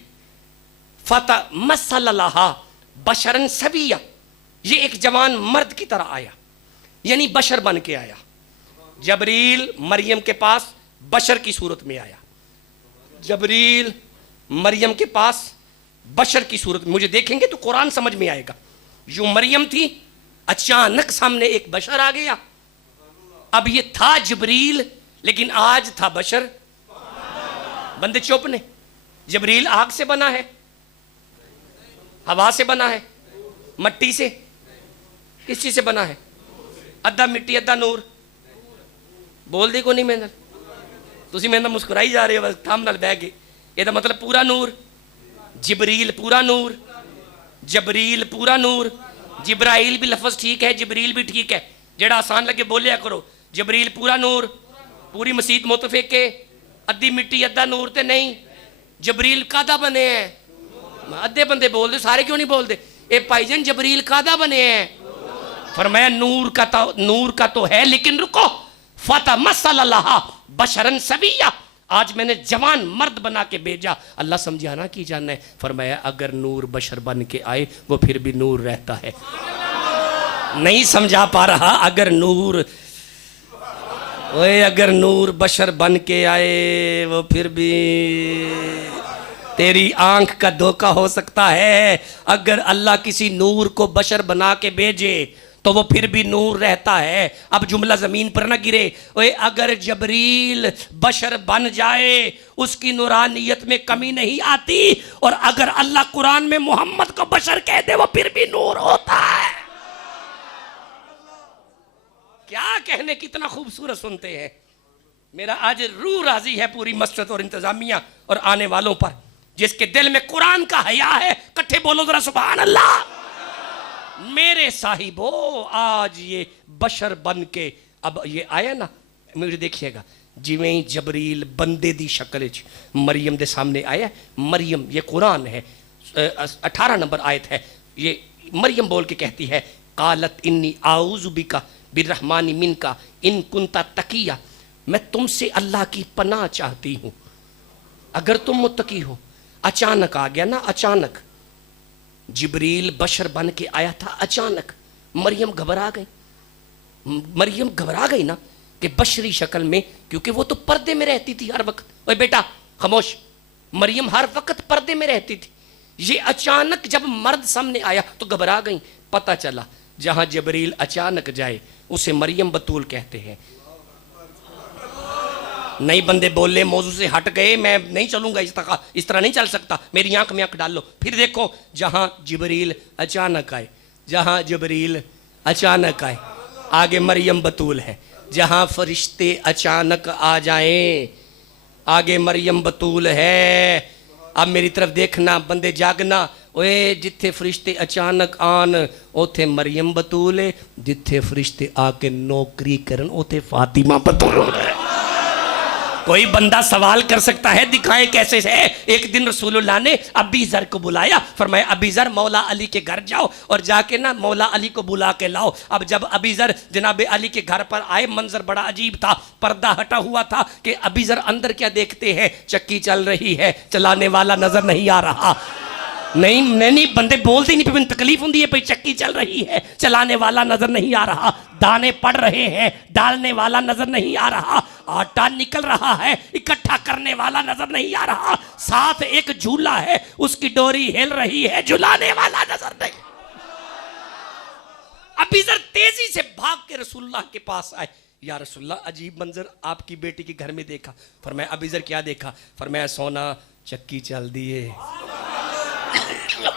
फता मसल्लल्लाहा बशरन सबिया, ये एक जवान मर्द की तरह आया, यानी बशर बन के आया। जबरील मरियम के पास बशर की सूरत में आया। जबरील मरियम के पास बशर की सूरत में, मुझे देखेंगे तो कुरान समझ में आएगा। जो मरियम थी, अचानक सामने एक बशर आ गया। अब ये था जिब्रील, लेकिन आज था बशर। बंदे चुप ने। जबरील आग से बना है, हवा से बना है, मट्टी से, किस चीज से बना है? अद्धा मिट्टी अद्धा नूर। बोल दी को नहीं मेरे तुसी मेरे मुस्कुराई जा रहे हो थाम नाल बह के। ਇਹਦਾ मतलब पूरा नूर। जिब्रील पूरा नूर, जबरील पूरा नूर। जिब्राइल भी लफज ठीक है, जिब्रील भी ठीक है, जेड़ा आसान लगे बोलिया करो। जबरील पूरा नूर, पूरी मसीत मुतफे के, अद्धी मिट्टी अद्धा नूर ते नहीं। जबरील कादा बने हैं? अद्धे बंदे बोलते, सारे क्यों नहीं बोलते? ए भाईजान जबरील कादा बने हैं? फरमाया नूर का तो है, लेकिन रुको, फता मसल्लल्लाहा बशरन सबिया, आज मैंने जवान मर्द बना के भेजा। अल्लाह समझाना की जाना है। फरमाया अगर नूर बशर बन के आए वो फिर भी नूर रहता है। नहीं समझा पा रहा? अगर नूर अगर नूर बशर बन के आए वो फिर भी तेरी आंख का धोखा हो सकता है। अगर अल्लाह किसी नूर को बशर बना के भेजे तो वो फिर भी नूर रहता है। अब जुमला जमीन पर ना गिरे। ओए अगर जबरील बशर बन जाए उसकी नूरानियत में कमी नहीं आती, और अगर अल्लाह कुरान में मोहम्मद को बशर कह दे वो फिर भी नूर होता है। क्या कहने, कितना खूबसूरत सुनते हैं। मेरा आज रूह राजी है पूरी मस्जिद और इंतजामिया और आने वालों पर, जिसके दिल में कुरान का हया है। कट्ठे बोलो जरा सुभान अल्लाह। मेरे साहिबो, आज ये बशर बन के अब ये आया ना, मुझे देखिएगा, जिवें ही जबरील बंदे दी शक्ल मरियम दे सामने आया। मरियम, ये कुरान है, 18 नंबर आयत है। ये मरियम बोल के कहती है, कालत इन्नी आऊज़ु बिका बिर्रहमानी मिनका इन कुंता तकिया, मैं तुमसे अल्लाह की पनाह चाहती हूँ अगर तुम मुत्तकी हो। अचानक आ गया ना, अचानक जिब्रील बशर बन के आया था अचानक। मरियम घबरा गई ना कि बशरी शक्ल में, क्योंकि वो तो पर्दे में रहती थी हर वक्त। ओए बेटा खामोश, मरियम हर वक्त पर्दे में रहती थी। ये अचानक जब मर्द सामने आया तो घबरा गई। पता चला जहां जिब्रील अचानक जाए उसे मरियम बतूल कहते हैं। नई बंदे बोले, मौजू से हट गए, मैं नहीं चलूंगा, इस तरह नहीं चल सकता, मेरी आंख में आंख डाल लो। फिर देखो जहां जिब्रील अचानक आए, जहां जिब्रील अचानक आए, आगे मरियम बतूल है। जहां फरिश्ते अचानक आ जाएं, आगे मरियम बतूल है। अब मेरी तरफ देखना, बंदे जागना। ओए जिथे फरिश्ते अचानक आन उथे मरियम बतूल है, जिथे फरिश्ते आके नौकरी करन उथे फातिमा बतूल है। कोई बंदा सवाल कर सकता है, दिखाएं कैसे है। एक दिन रसूलुल्लाह ने अबी ज़र को बुलाया, फरमाया अबी ज़र मौला अली के घर जाओ और जाके ना मौला अली को बुला के लाओ। अब जब अबी ज़र जनाब अली के घर पर आए, मंजर बड़ा अजीब था। पर्दा हटा हुआ था कि अबी ज़र अंदर क्या देखते हैं, चक्की चल रही है, चलाने वाला नजर नहीं आ रहा। नहीं बंदे बोलते ही नहीं, फिर तकलीफ होती है, चक्की चल रही है, चलाने वाला नजर नहीं आ रहा, दाने पड़ रहे हैं, डालने वाला नजर नहीं आ रहा, आटा निकल रहा है, इकट्ठा करने वाला नजर नहीं आ रहा, साथ एक झूला है उसकी डोरी हिल रही है, झुलाने वाला नजर नहीं। अबी ज़र तेजी से भाग के रसूलुल्लाह के पास आए। या रसूलुल्लाह, अजीब मंजर आपकी बेटी के घर में देखा। फरमाया अबी ज़र क्या देखा? फरमाया सोना चक्की चल दी है,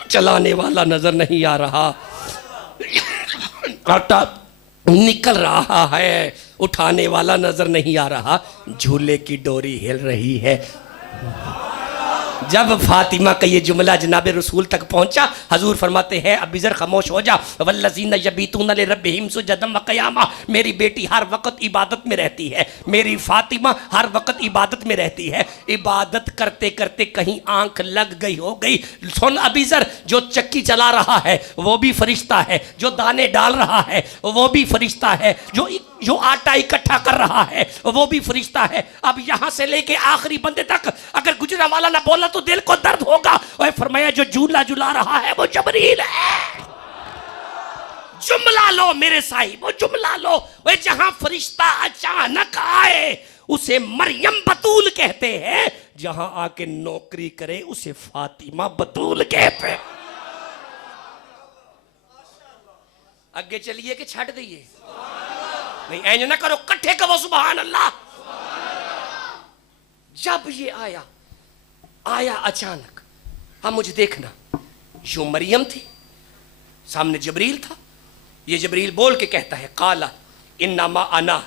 चलाने वाला नजर नहीं आ रहा, आटा निकल रहा है, उठाने वाला नजर नहीं आ रहा, झूले की डोरी हिल रही है। जब फातिमा का ये जुमला जनाब रसूल तक पहुंचा, हजूर फरमाते हैं अबी ज़र खामोश हो जा, वल्लज़ीना यबीतूना लिरब्बिहिम सुजदन व क़ियामा, मेरी बेटी हर वक्त इबादत में रहती है, मेरी फातिमा हर वक्त इबादत में रहती है। इबादत करते करते कहीं आंख लग गई हो गई। सुन अबी ज़र, जो चक्की चला रहा है वो भी फरिश्ता है, जो दाने डाल रहा है वो भी फरिश्ता है, जो आटा इकट्ठा कर रहा है वो भी फरिश्ता है। अब यहां से लेके आखिरी बंदे तक अगर गुजरा वाला ना बोला तो दिल को दर्द होगा। और फरमाया जो झूला झुला रहा है वो जबरील है। जुमला लो मेरे साहिब, वो जुमला लो। वे जहां फरिश्ता अचानक आए उसे मरियम बतूल कहते हैं, जहां आके नौकरी करे उसे फातिमा बतूल कहते हैं। आगे चलिए कि छट दइए? नहीं ऐज ना करो, कट्ठे कहो सुभान अल्लाह। जब ये आया अचानक, अब मुझे देखना, जो मरियम थी सामने जबरील था। ये जबरील बोल के कहता है काला इन्नमा अना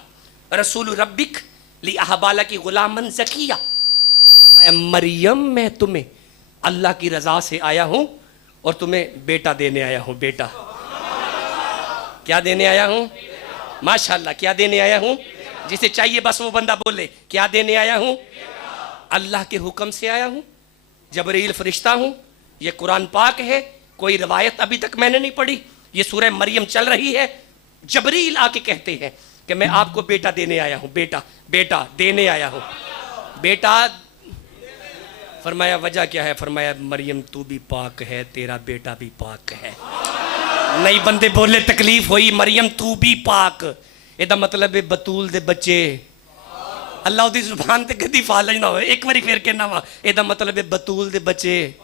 रसूल रब्बिक ली अहबाला की गुलामन ज़किया। फरमाया मरियम मैं तुम्हें अल्लाह की रजा से आया हूं और तुम्हें बेटा देने आया हूं। बेटा क्या देने आया हूं? माशाल्लाह, क्या देने आया हूं? जिसे चाहिए बस वो बंदा बोले क्या देने आया हूं? अल्लाह के हुक्म से आया हूं, जबरील फरिश्ता हूं। ये कुरान पाक है, कोई रवायत अभी तक मैंने नहीं पढ़ी। ये सूरह मरियम चल रही है। जबरील आके कहते हैं कि मैं आपको बेटा देने आया हूं, बेटा देने आया हूं। बेटा फरमाया वजह क्या है? फरमाया मरियम तू भी पाक है, तेरा बेटा भी पाक है। नहीं बंदे बोले तकलीफ हुई, मरियम तू भी पाक, एदा मतलब है बतूल दे बच्चे। अल्लाह दी जुबान ते कदी फालज ना हो, एक बारी फिर कहना वा, एदा मतलब है बतूल दे बच्चे।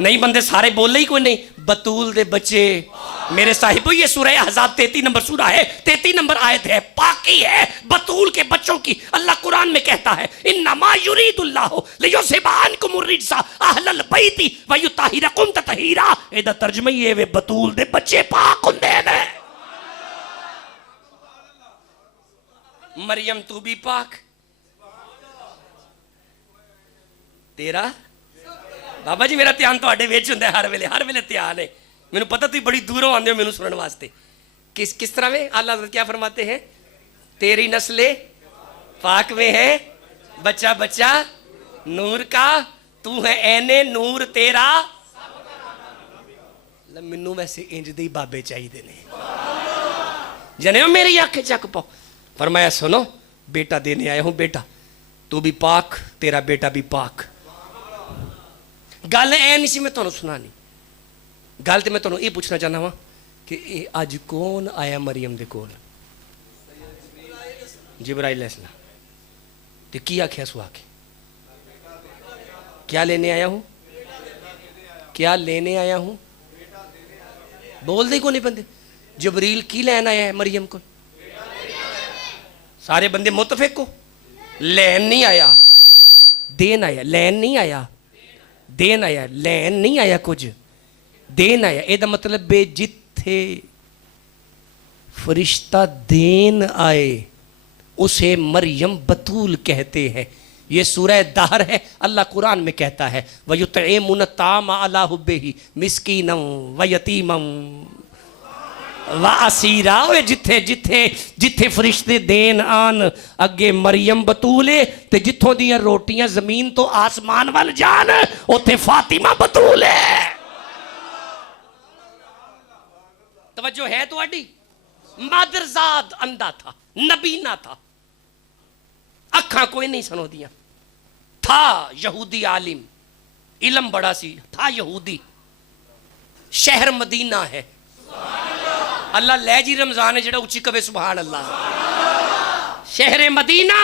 नहीं बंदे सारे बोले ही कोई नहीं, बतूल दे बच्चे। मेरे साहिबो ये सूरह अहज़ाब 33 नंबर सूरा है, 33 नंबर आयत है, पाकी है बतूल के बच्चों की। अल्लाह कुरान में कहता है इन्नमा युरीदुल्लाहु लियुज़हिबा अन्कुम अर्रिज्सा अहलल बैति व युताहिरकुम ततहीरा। एदा तर्जुमा ये वे बतूल दे बच्चे पाक हुंदे ने। मरियम तू भी पाक, तेरा बाबा जी मेरा ध्यान तुहाडे विच हुंदा हर वेले ध्यान है। मैनू पता तुम बड़ी दूरों आते हो मैनू सुनने वास्ते। किस तरह में अल्लाह क्या फरमाते हैं? तेरी नस्ले पाक में है, बच्चा बच्चा नूर का, तू है ऐने नूर तेरा। मैनू वैसे इंज दे बाबे चाहिए ने, जने मेरी आंखें चक पाओ। फरमाया सुनो बेटा देने आया हूं, बेटा तू भी पाक, तेरा बेटा भी पाक। गल ऐ नहीं सी मैं तुहानू सुनानी, गल तो मैं तुहानू ये पूछना चाहना वा कि अज कौन आया मरियम दे कोल? जिब्राइल अलैहिस्सलाम। ते की आख्या सु आके? क्या लेने आया हूं? क्या लेने आया हूं? बोल दे को नहीं बंदे। जिब्रील की लैन आया है मरियम को? सारे बंदे मुतफिक को लैन नहीं आया, देन आया। लैन नहीं आया, देन आया। लैन नहीं आया, कुछ देन आया। एदा मतलब बे जिथे फरिश्ता देन आए उसे मरियम बतूल कहते हैं। ये सूरह दहर है, अल्लाह कुरान में कहता है वयुतईमुन ताम अला हुब्बिही मिस्कीनम व यतीमम व असीरा। जिथे जिथे जिथे फरिश्ते देन आन अगे मरियम बतूले, ते जिथों दियां रोटियां जमीन तो आसमान वाल जान उथे फातिमा बतूल है। तवज्जो है तुहाडी? मादरजाद अंधा था, नबीना था, अखा कोई नहीं सनोदियां था। यहूदी आलिम, इलम बड़ा सी था, यहूदी। शहर मदीना है। अल्लाह लै जी रमजान है जेड़ा उच्ची कवे सुभान अल्लाह। शहर मदीना,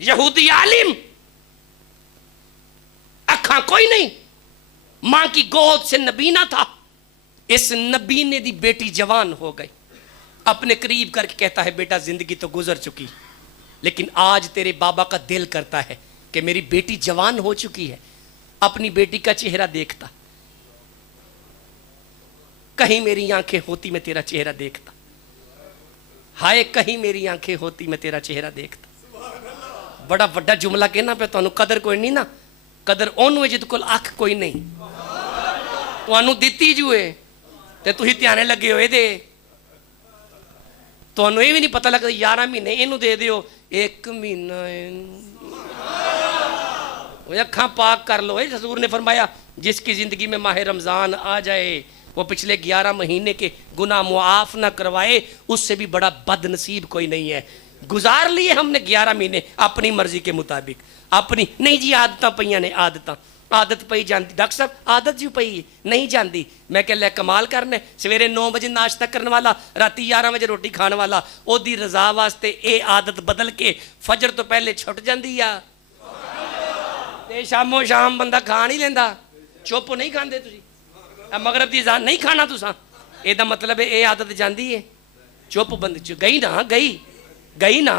यहूदी आलिम, अखा कोई नहीं, मां की गोद से नबीना था। इस नबीने दी बेटी जवान हो गई, अपने करीब करके कहता है बेटा जिंदगी तो गुजर चुकी, लेकिन आज तेरे बाबा का दिल करता है कि मेरी बेटी जवान हो चुकी है, अपनी बेटी का चेहरा देखता, कहीं मेरी आंखें होती मैं तेरा चेहरा देखता। हाय कहीं मेरी आंखें होती मैं तेरा चेहरा देखता। बड़ा वड्डा जुमला कहना पे तुहानू कदर कोई नहीं ना, कदर ओनू है जिद कोल अख कोई नहीं। तुहानू दिती जुए ते तुसीं ध्याने लगे हो दे, तुहानू ये भी नहीं पता लगता 11 महीने इनू दे दियो, 1 महीना अखा पाक कर लो। हजूर ने फरमाया जिसकी जिंदगी में माह रमजान आ जाए वो पिछले 11 महीने के गुनाह मुआफ ना करवाए, उससे भी बड़ा बदनसीब कोई नहीं है। गुजार लिए हमने 11 महीने अपनी मर्जी के मुताबिक, अपनी नहीं जी आदत पईयां ने, आदत पई जाती। डॉक्टर साहब आदत जी पई नहीं जाती। मैं कह लै कमाल करने, सवेरे 9 बजे नाश्ता करने वाला, राती 11 बजे रोटी खाने वाला, ओदी रजा वास्ते ये आदत बदल के फजर तो पहले छुट जाती आ ते शामो शाम बंदा खा नहीं लेंदा। चुप नहीं खाते तुसी, मगरब की अज़ान नहीं खाना तुसा, एदा मतलब है ये आदत जाती है। चुप बंद गई ना, गई ना।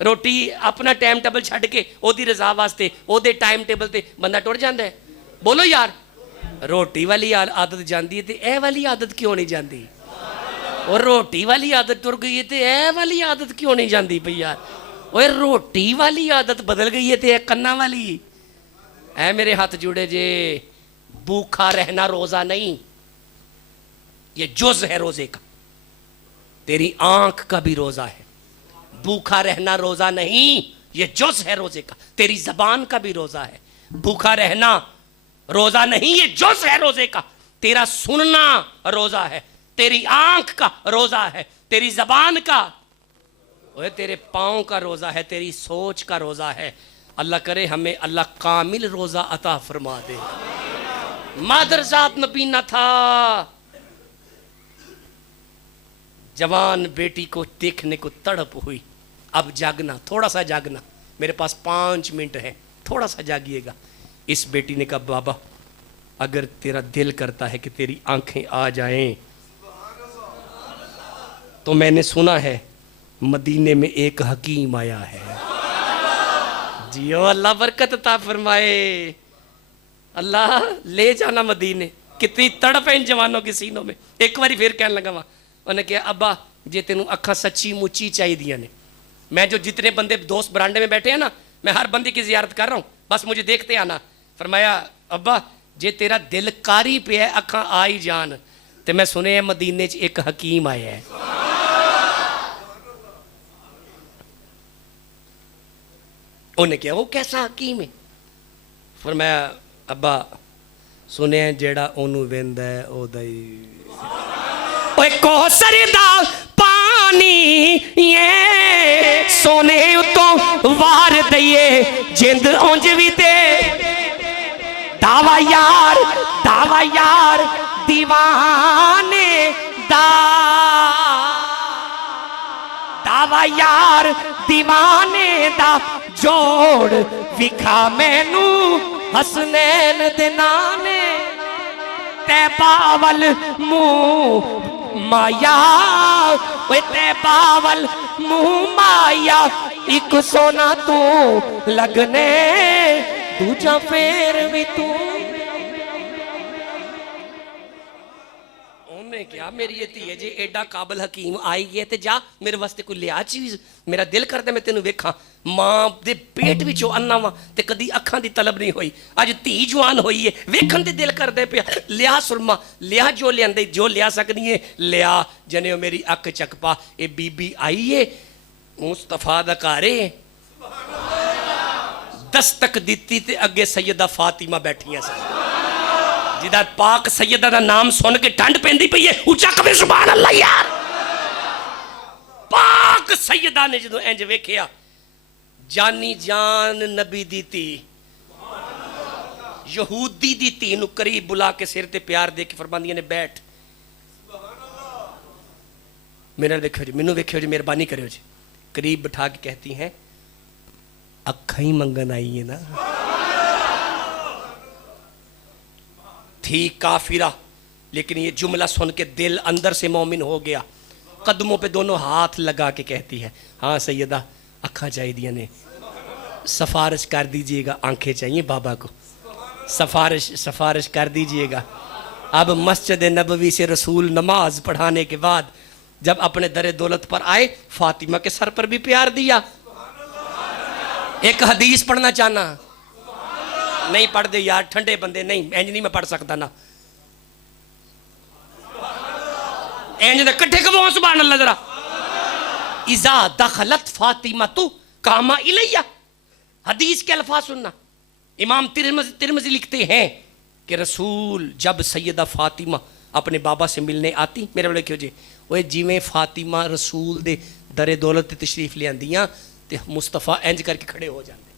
रोटी अपना टाइम टेबल छड़ के ओदी रजा वास्ते ओदे टाइम टेबल ते बंदा टुर जाता है। बोलो यार, रोटी वाली आदत जाती है तो यह वाली आदत क्यों नहीं जाती? और रोटी वाली आदत टुर गई है तो यह वाली आदत क्यों नहीं जाती पई यार? और रोटी वाली आदत बदल गई है तो कन्ना वाली है। मेरे हाथ जुड़े जे, भूखा रहना रोजा नहीं, ये जुज है रोजे का। तेरी आंख का भी रोजा है। भूखा रहना रोजा नहीं, ये जुज है रोजे का। तेरी जबान का भी रोजा है। भूखा रहना रोजा नहीं, ये जुज है रोजे का। तेरा सुनना रोजा है, तेरी आंख का रोजा है, तेरी जबान का, ओए तेरे पाँव का रोजा है, तेरी सोच का रोजा है। अल्लाह करे हमें अल्लाह कामिल रोजा अता फरमा दे। मादरजात में पीना था, जवान बेटी को देखने को तड़प हुई। अब जागना, थोड़ा सा जागना, मेरे पास 5 मिनट है, थोड़ा सा जागिएगा। इस बेटी ने कहा बाबा अगर तेरा दिल करता है कि तेरी आंखें आ जाएं, तो मैंने सुना है मदीने में एक हकीम आया है। जियो अल्लाह बरकत अता फरमाए, अल्लाह ले जाना मदीने। कितनी तड़प है इन जवानों के सीनों में। एक बार फिर कहने लगा वहां, उन्हें कहा अब्बा जे तेनू अखा सच्ची मुची चाहिए ने, मैं जो जितने बंदे दोस्त बरांडे में बैठे हैं ना, मैं हर बंदे की जियारत कर रहा हूँ, बस मुझे देखते आना। फरमाया अब्बा जे तेरा दिल कारी पे है अखा आ ही जान, तो मैं सुने मदीने च एक हकीम आया है। उन्हें क्या वो कैसा हकीम है? फरमाया अब्बा सुने जेड़ा ओनू वेंदा है ओदा ही ओए कौसर दा पानी ये सोने उतों वार दईए जिंद उंज भी दे। दावा यार दीवाने दा, दावा यार दीवाने दा जोड़ विखा मैनू हसनैन दे नाने। ते बावल मुंह माया, ते बावल मुंह माया, एक सोना तू लगने दूजा फेर भी तू। उन्हें क्या मेरी ये धी है जी एडा काबल हकीम आई है ते जा मेरे वास्ते कोई लिया चीज, मेरा दिल करता मैं तेन वेखा। मां दे पेट विचों अन्ना वा ते कदी अखां दी तलब नहीं हुई, अज धी जवान हुई है वेखन ते दिल करदे पिया। लिया सुरमा, लिया जो लियांदे, जो लिया सकदी है लिया। जने मेरी अख चक पा, ये बीबी आई है मुस्तफा दा घर है। दस्तक दिती ते अगे सैयदा फातिमा बैठियां सन, जिदा पाक सैयदा दा नाम सुन के ठंड पैंदी पई है। उच्चा कवे सुभान अल्लाह यार। पाक सैयदा ने जदों इंज वेखिया, जानी जान नबी दी धी, यहूदी दी धी नूं करीब बुला के सिर ते प्यार दे के फरमांदियां ने बैठ, मेरे देखियो जी, मैनू वेखियो जी, मेहरबानी करियो जी। करीब बिठा के कहती हैं अखा ही मंगन आई है ना। थी काफिरा, लेकिन ये जुमला सुन के दिल अंदर से मोमिन हो गया। कदमों पे दोनों हाथ लगा के कहती है हाँ सैयदा अखा चाहिए ने, सफारिश कर दीजिएगा, आंखें चाहिए बाबा को, सफारिश कर दीजिएगा। अब मस्जिद नबवी से रसूल नमाज पढ़ाने के बाद जब अपने दरे दौलत पर आए फातिमा के सर पर भी प्यार दिया। एक हदीस पढ़ना चाहना, नहीं पढ़ दे यार, ठंडे बंदे नहीं, इंज नहीं मैं पढ़ सकता ना, इंज कट्ठे कबो सुभान अल्लाह जरा। इज़ा दखलत फातिमा तू कामा इलैया, हदीस के अल्फाज सुनना। इमाम तिरमिज़ी लिखते हैं कि रसूल जब सैयदा फातिमा अपने बाबा से मिलने आती, मेरे वाले क्यों जी वो जिमें फातिमा रसूल दे दरे दौलत तशरीफ ले आंदियां ते मुस्तफा इंज करके खड़े हो जाते।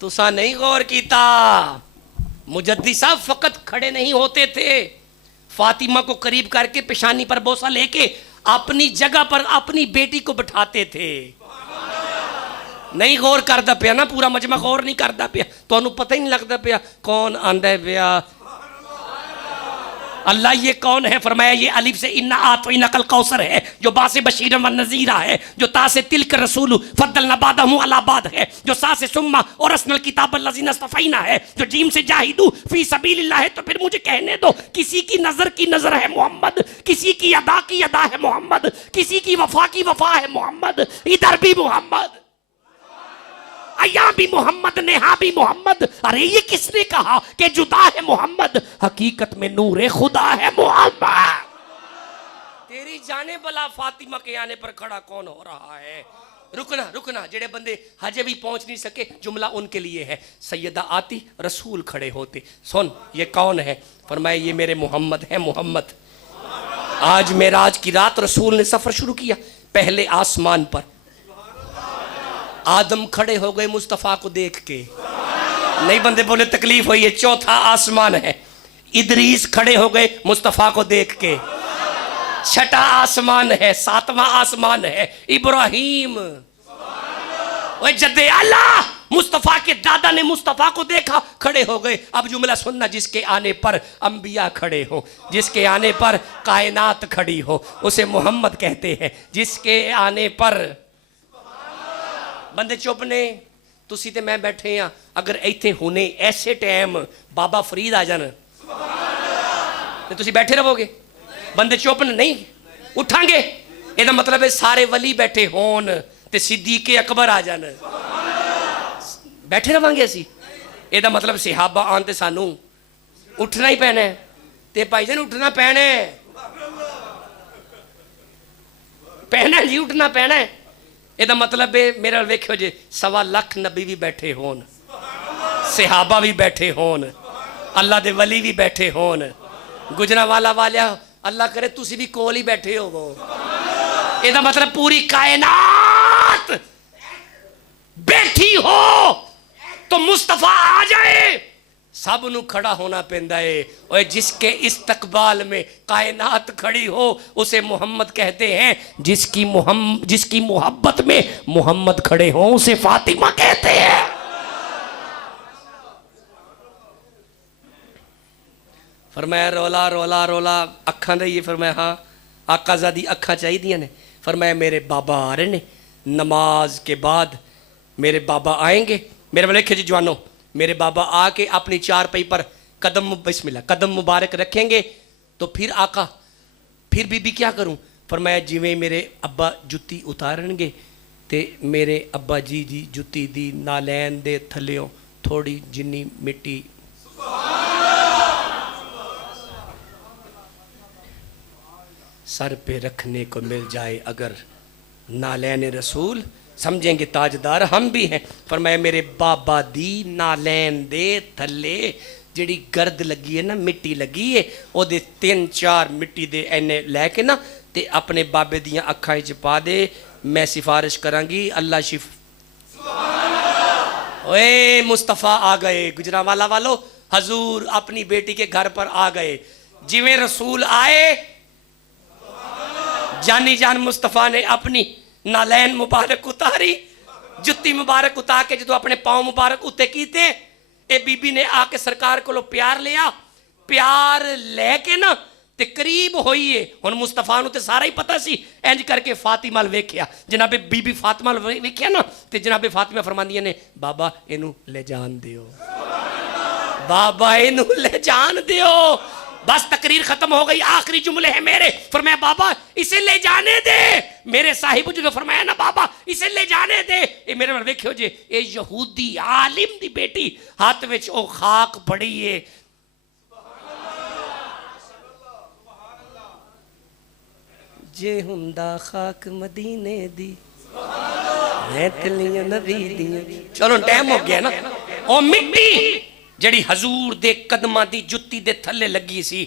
तुसा नहीं गौर कीता, मुजद्दी साहब फकत खड़े नहीं होते थे, फातिमा को करीब करके पेशानी पर बोसा लेके अपनी जगह पर अपनी बेटी को बिठाते थे। नहीं गौर करता पिया ना, पूरा मजमा गौर नहीं करता पिया, तो पता ही नहीं लगता पिया कौन आंदा है पिया। अल्लाह ये कौन है? फरमाया ये अलिफ से इन्ना आतोइना कल कौसर है, जो बा से बशीरन व नज़ीरा है, जो ता से तिल्क रसूल फद्दलना बादहु अला बाद है, जो सा से सुम्मा और असनल किताब लज़ीना इस्तफ़ैना है, जो जीम से जाहिदू फी सबीलिल्लाह है। तो फिर मुझे कहने दो, किसी की नजर है मोहम्मद, किसी की अदा है मोहम्मद, किसी की वफा है मोहम्मद, इधर भी मोहम्मद, अया भी मोहम्मद, नेहा भी मोहम्मद। अरे ये किसने कहा कि जुदा है मोहम्मद? हकीकत में नूरे खुदा है मोहम्मद। तेरी जाने भला फातिमा के आने पर खड़ा कौन हो रहा है? रुकना जेड़े बंदे हजे भी पहुंच नहीं सके, जुमला उनके लिए है। सैयदा आती, रसूल खड़े होते। सुन ये कौन है? फरमाया ये मेरे मोहम्मद है, मोहम्मद। आज मेराज की रात रसूल ने सफर शुरू किया। पहले आसमान पर आदम खड़े हो गए मुस्तफ़ा को देख के, नहीं बंदे बोले तकलीफ हुई है। चौथा आसमान है, इदरीस खड़े हो गए मुस्तफ़ा को देख के। छठा आसमान है, सातवां आसमान है, इब्राहीम। ओए जद्दे आला मुस्तफ़ा के दादा ने मुस्तफ़ा को देखा, खड़े हो गए। अब जुमला सुनना, जिसके आने पर अंबिया खड़े हो, जिसके आने पर कायनात खड़ी हो, उसे मोहम्मद कहते हैं। जिसके आने पर बंदे चुप ने, तुसी ते मैं बैठे हाँ, अगर इत्थे हुने ऐसे टाइम बाबा फरीद आ जान तो तुसी बैठे रहोगे? बंदे चुप नहीं, उठांगे। ਇਹਦਾ मतलब है सारे वली बैठे होन ते सिद्दीक़ अकबर आ जान, बैठे रवांगे असी। ਇਹਦਾ मतलब सहाबा आन ते सानू उठना ही पैना है, ते भाईजान उठना पैना है, पैना जी, उठना पैना है। ਇਹਦਾ मतलब है मेरा वेखो जे 1.25 लाख नबी भी बैठे होन, सहाबा भी बैठे होन, अल्लाह दे वली भी बैठे होन, गुजरांवाला वालिया अल्लाह करे तुसी भी कोल ही बैठे हो। ਇਹਦਾ मतलब पूरी कायनात बैठी हो तो मुस्तफा आ जाए, सब नू खड़ा होना पैंदा है। और जिसके इस्तकबाल में कायनात खड़ी हो उसे मोहम्मद कहते हैं। जिसकी मोहब्बत में मोहम्मद खड़े हो उसे फातिमा कहते हैं। फरमाया रोला रोला रोला अखा दईए। फरमाया हाँ आकाजादी अखा चाहिए ने। फरमाया मेरे बाबा आ रहे ने, नमाज के बाद मेरे बाबा आएंगे। मेरे वाले जी जवानों, मेरे बाबा आके अपनी चारपाई पर कदम बिस्मिल्लाह कदम मुबारक रखेंगे तो फिर आका फिर बीबी क्या करूं? फरमाया जिवें मेरे अब्बा जुत्ती उतारनगे ते मेरे अब्बा जी जुत्ती दी नालैन दे थल्लियों थोड़ी जिन्नी मिट्टी सर पे रखने को मिल जाए अगर नालैन रसूल, समझेंगे ताजदार हम भी हैं। फरमाया मेरे बाबा दी नालैन दे थल्ले जिहड़ी गर्द लगी है ना, मिट्टी लगी है, ओदे 3-4 मिट्टी दे एने लैके ना ते अपने बाबे दियां अखां च पा दे। मैं सिफारिश करांगी अल्लाह शिफ। ओए मुस्तफ़ा आ गए, गुजरांवाला वालों, हजूर अपनी बेटी के घर पर आ गए। जिवें रसूल आए, जानी जान मुस्तफ़ा ने अपनी नालैन मुबारक उतारी, जुत्ती मुबारक उतार के जो अपने पाँव मुबारक उत्ते कीते, ए बीबी ने आके सरकार को प्यार लिया। प्यार लैके ना ते करीब होइए। हुण मुस्तफा नूं ते सारा ही पता सी, इंज करके फातिमा अल वेख्या, जनाबे बीबी फातिमा अल वेख्या ना ते जनाबे फातिमा फरमांदियां ने बाबा इनू ले जान दियो, बाबा इनू ले जान दियो। बस तकरीर खत्म हो गई, आखिरी जुमले हैं मेरे। फरमाया बाबा इसे ले जाने दे। मेरे साहिब जो फरमाया ना बाबा इसे ले जाने दे। ये मेरे वाल वेखियो जे, ये यहूदी आलिम दी बेटी हाथ विच ओ खाक पड़ी है। जे हुंदा खाक मदीने दी मैं तलियां नबी दी। चलो टाइम हो गया ना। ओ मिट्टी जड़ी हजूर दे कदमां दी जुत्ती दे थल्ले लगी सी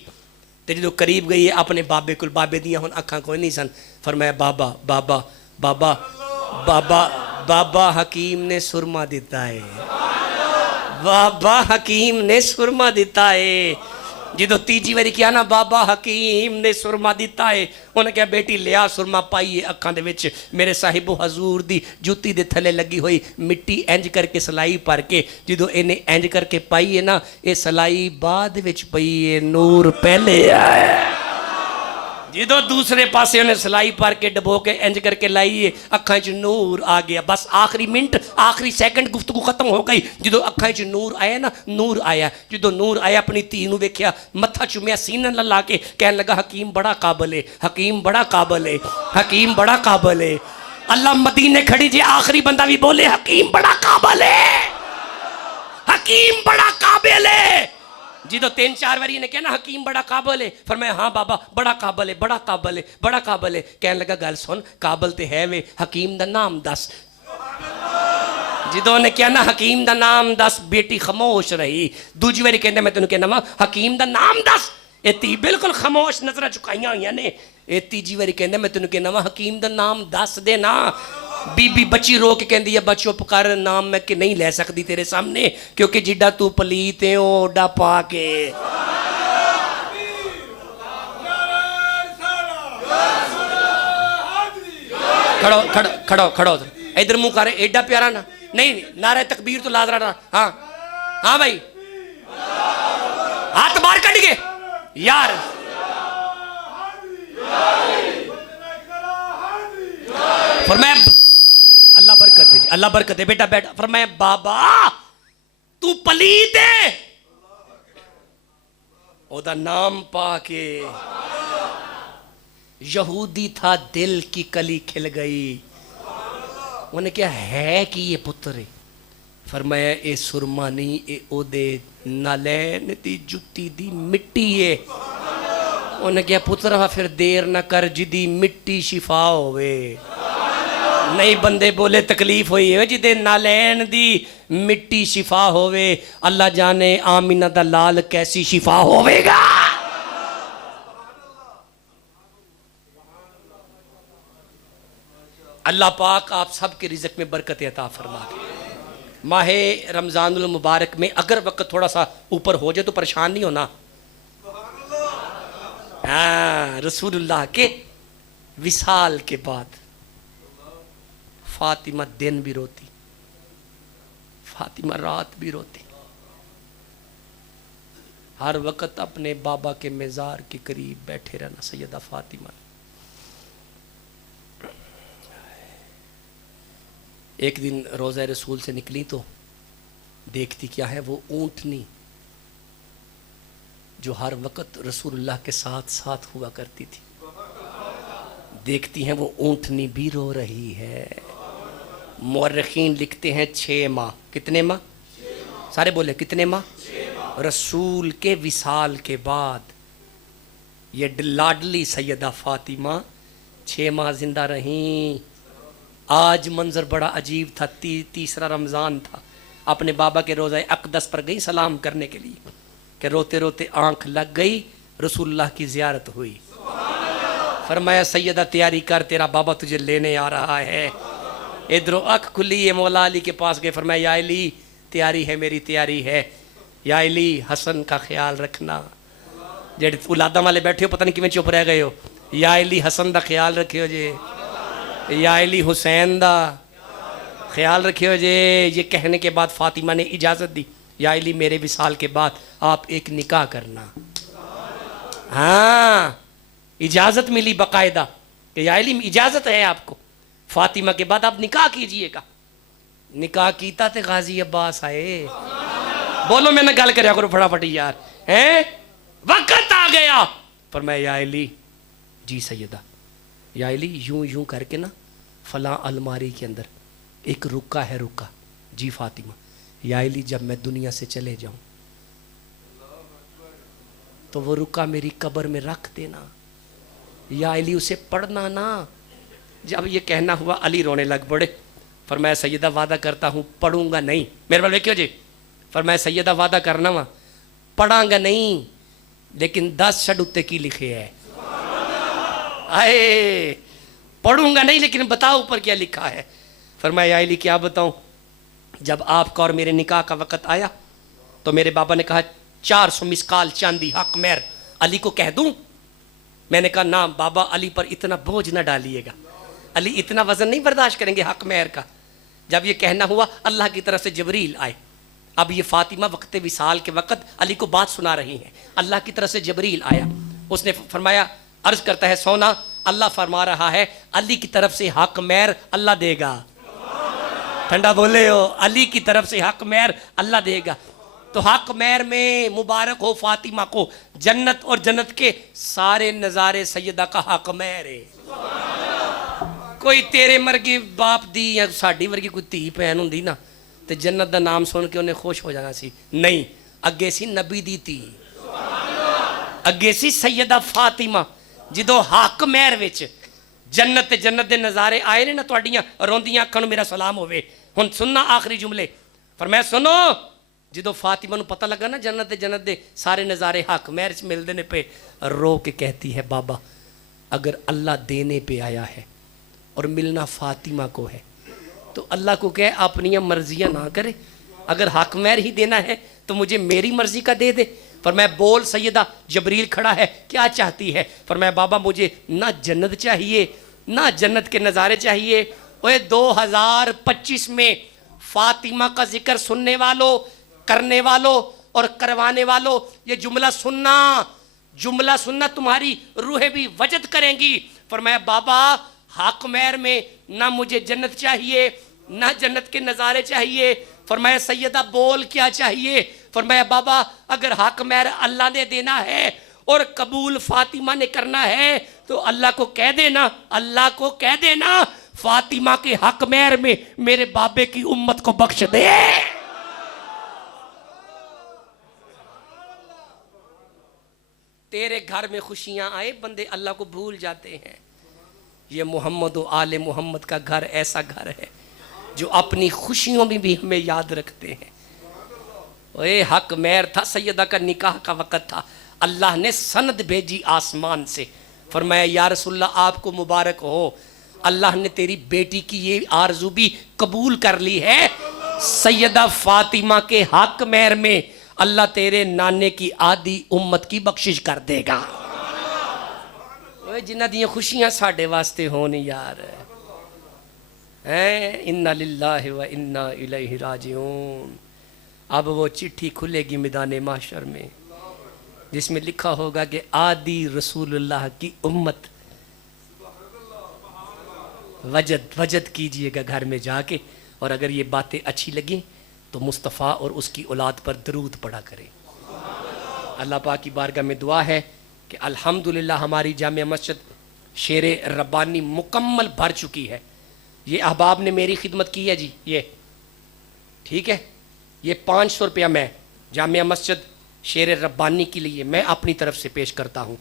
ते जो करीब गई है अपने बाबे कोल, बाबे दियां हुण अखां कोई नहीं सन। फरमाया बाबा बाबा बाबा बाबा बाबा हकीम ने सुरमा दिता है, बाबा हकीम ने सुरमा दिता है। जो तीजी बारी क्या ना बाबा हकीम ने सुरमा दिता है, उन्हें क्या बेटी लिया सुरमा पाई अखां दे विच। मेरे साहिबो हजूर दी जुत्ती दे थले लगी हुई मिट्टी इंज करके सलाई भर के जो इन्हें इंज करके पाई है ना, ये सलाई बाद विच पई है, नूर पहले आया। जो दूसरे पासे उन्हें सलाई भर के डबो के इंज करके लाई है, अखां च नूर आ गया। बस आखिरी मिनट आखिरी सेकंड गुफ्तगू खत्म हो गई। जो अखां च नूर आया ना, नूर आया। जो नूर आया अपनी धी नूं वेख्या, मत्था चुमिया सीना ला के कहन लगा हकीम बड़ा काबल है, हकीम बड़ा काबल है, हकीम बड़ा काबल है। अल्लाह मदीने खड़ी जे आखिरी बंदा भी बोले हकीम बड़ा काबल है, हकीम बड़ा काबिल है। जी तो 3-4 बारी ने क्या ना हकीम बड़ा काबल है। फरमाया हाँ बाबा बड़ा काबल है, बड़ा काबल है, बड़ा काबल है। कहने लगा गल सुन काबल ते है वे, हकीम दा नाम दस। जिदों ने क्या ना हकीम दा नाम दस, बेटी खामोश रही। दूजी बारी कहंदा मैं तेनू कहना वा हकीम दा नाम दस, ए धी बिल्कुल खामोश नजर झुकाइयां हुई ने। ए तीजी बारी कहंदा मैं तेनू कहना वा हकीम दा नाम दस दे ना। बीबी बच्ची रो के कहती है बच्चों पुकार नाम मैं कि नहीं ले सकती तेरे सामने, क्योंकि जिड्डा तू पलीत है ओडा पाके। खड़ो खड़ो खड़ो खड़ो इधर मुंह कर, एडा प्यारा ना नहीं नारे तकबीर तो लाजरा ना। हाँ हाँ भाई हाथ बाहर कट गए यार। फरमाया अल्लाह बरकत दे, अल्लाह बरकत दे बेटा बेटा। फरमाया बाबा तू पलीत है, ओदा नाम पाके यहूदी था दिल की कली खिल गई। उन्हें क्या है कि ये पुत्र है। फरमाया ए सुरमा नहीं, ए ओदे नालैन दी जुत्ती दी मिट्टी है। उन्हें क्या पुत्र फिर देर ना कर जिदी मिट्टी शिफा होवे। नहीं बंदे बोले तकलीफ हुई है जिदे नालैन दी मिट्टी शिफा होवे। अल्लाह जाने आमीना दा लाल कैसी शिफा होवेगा। अल्लाह पाक आप सबके रिज़्क़ में बरकत अता फरमा दे। माहे रमज़ानुल मुबारक में अगर वक्त थोड़ा सा ऊपर हो जाए तो परेशान नहीं होना। हाँ रसूलुल्लाह के विसाल के बाद फातिमा दिन भी रोती, फातिमा रात भी रोती, हर वक्त अपने बाबा के मेज़ार के करीब बैठे रहना सैयदा फातिमा। एक दिन रोज़ा रसूल से निकली तो देखती क्या है, वो ऊँटनी जो हर वक्त रसूलुल्लाह के साथ साथ हुआ करती थी, देखती हैं वो ऊँटनी भी रो रही है। मुअर्रिखीन लिखते हैं 6 माह। कितने माह? सारे बोले कितने माह? रसूल के विसाल के बाद ये लाडली सैयदा फातिमा 6 माह जिंदा रहीं। आज मंजर बड़ा अजीब था। तीसरा रमज़ान था। अपने बाबा के रोज़ा अक़दस पर गई सलाम करने के लिए कि रोते रोते आंख लग गई, रसूलुल्लाह की ज़ियारत हुई। फरमाया सैयदा तैयारी कर, तेरा बाबा तुझे लेने आ रहा है। इधरों अख खुली है, मौला अली के पास गए। फरमाया या अली तैयारी है, मेरी तैयारी है। या अली हसन का ख्याल रखना। जेड़े औलादा वाले बैठे हो पता नहीं किवें चुप रह गए हो। या अली हसन का ख्याल रखियो जे, या अली हुसैन दा ख्याल रखियो जे। ये कहने के बाद फातिमा ने इजाज़त दी, या अली मेरे विसाल के बाद आप एक निकाह करना। हाँ इजाज़त मिली बाकायदा कि या अली इजाज़त है आपको, फातिमा के बाद आप निकाह कीजिएगा। निकाह कीता ते गाजी अब्बास आए। बोलो मैंने गल कर करो फटाफट यार। हैं वक्त आ गया। फरमाया या अली, जी सैयदा। या अली, यूं यूं करके ना फलां अलमारी के अंदर एक रुका है, रुका। जी फातिमा। या अली, जब मैं दुनिया से चले जाऊं तो वो रुका मेरी कब्र में रख देना। या अली, उसे पढ़ना ना। जब ये कहना हुआ अली रोने लग पड़े। फरमाया सैयदा वादा करता हूँ पढ़ूंगा नहीं। मेरे वाले क्यों जी? फरमाया सैयदा वादा करना वा पढ़ांगा नहीं, लेकिन 10 शड उत्ते की लिखे है। आए, पढ़ूंगा नहीं लेकिन बताओ ऊपर क्या लिखा है। फरमाया अली क्या बताऊं? जब आपका और मेरे निकाह का वक़्त आया तो मेरे बाबा ने कहा 400 मिसकाल चांदी हक मेहर अली को कह दूं। मैंने कहा ना बाबा, अली पर इतना बोझ ना डालिएगा, अली इतना वजन नहीं बर्दाश्त करेंगे हक मेहर का। जब ये कहना हुआ अल्लाह की तरफ से जबरील आए। अब ये फातिमा वक्त विसाल के वक़्त अली को बात सुना रही हैं। अल्लाह की तरफ से जबरील आया, उसने फरमाया, अर्ज करता है सोना, अल्लाह फरमा रहा है अली की तरफ से हक मेहर अल्लाह देगा। ठंडा बोले हो, अली की तरफ से हक मेहर अल्लाह देगा। तो हक मेहर में मुबारक हो फातिमा को, जन्नत और जन्नत के सारे नज़ारे सैयदा का हक मेहर है। कोई तेरे मरगी बाप दी या साड़ी वर्गी कोई धी भैन हुंदी ना ते जन्नत दा नाम सुन के उन्हें खुश हो जाना सी। नहीं, अगे सी नबी दी धी, अगे सी सैयदा फातिमा। जिदों हक मेहर विच जन्नत दे नज़ारे आए ने ना, तुहाडियां रोंदियां अखां नूं मेरा सलाम होवे। हुण सुनना आखिरी जुमले। पर मैं सुनो, जिदों फातिमा नूं पता लगा ना जन्नत दे सारे नज़ारे हक मेहर च मिलदे ने पे, रो के कहती है बाबा अगर अल्लाह देने पे आया है और मिलना फातिमा को है तो अल्लाह को कहे अपनी मर्जियां ना करे। अगर हक मेहर ही देना है तो मुझे मेरी मर्जी का दे दे। पर मैं बोल सैयदा, जबरील खड़ा है, क्या चाहती है? पर मैं बाबा मुझे ना जन्नत चाहिए ना जन्नत के नज़ारे चाहिए। ओए 2025 में फातिमा का जिक्र सुनने वालों, करने वालों और करवाने वालों, ये जुमला सुनना तुम्हारी रूहें भी वजद करेंगी। पर मैं बाबा हक मेहर में ना मुझे जन्नत चाहिए ना जन्नत के नज़ारे चाहिए। फरमाया सैयदा बोल क्या चाहिए? फरमाया बाबा अगर हक मेहर अल्लाह ने देना है और कबूल फातिमा ने करना है तो अल्लाह को कह देना फातिमा के हक मेहर में मेरे बाबे की उम्मत को बख्श दे। तेरे घर में खुशियां आए बंदे अल्लाह को भूल जाते हैं। ये मोहम्मद और आले मोहम्मद का घर ऐसा घर है जो अपनी खुशियों में भी हमें याद रखते हैं। ओए हक मेहर था, सैयदा का निकाह का वक़्त था, अल्लाह ने सनद भेजी आसमान से। फरमाया या रसूलल्लाह आपको मुबारक हो, अल्लाह ने तेरी बेटी की ये आरजू भी कबूल कर ली है। सैयदा फातिमा के हक मेहर में अल्लाह तेरे नाने की आधी उम्मत की बख्शिश कर देगा। जिन्हां दी खुशियां साडे वास्ते होन यार, इन्ना लिल्लाहि व इन्ना इलैहि राजिऊन। अब वो चिट्ठी खुलेगी मैदान माशर में जिसमें लिखा होगा कि आदि रसूलुल्लाह की उम्मत। वजद कीजिएगा घर में जाके, और अगर ये बातें अच्छी लगी तो मुस्तफ़ा और उसकी औलाद पर दरूद पढ़ा करें। अल्लाह पाक की बारगाह में दुआ है कि अल्हम्दुलिल्लाह हमारी जामिया मस्जिद शेरे रब्बानी मुकम्मल भर चुकी है। ये अहबाब ने मेरी खिदमत की है जी, ये ठीक है। ये 500 रुपया मैं जामिया मस्जिद शेरे रब्बानी के लिए मैं अपनी तरफ से पेश करता हूँ।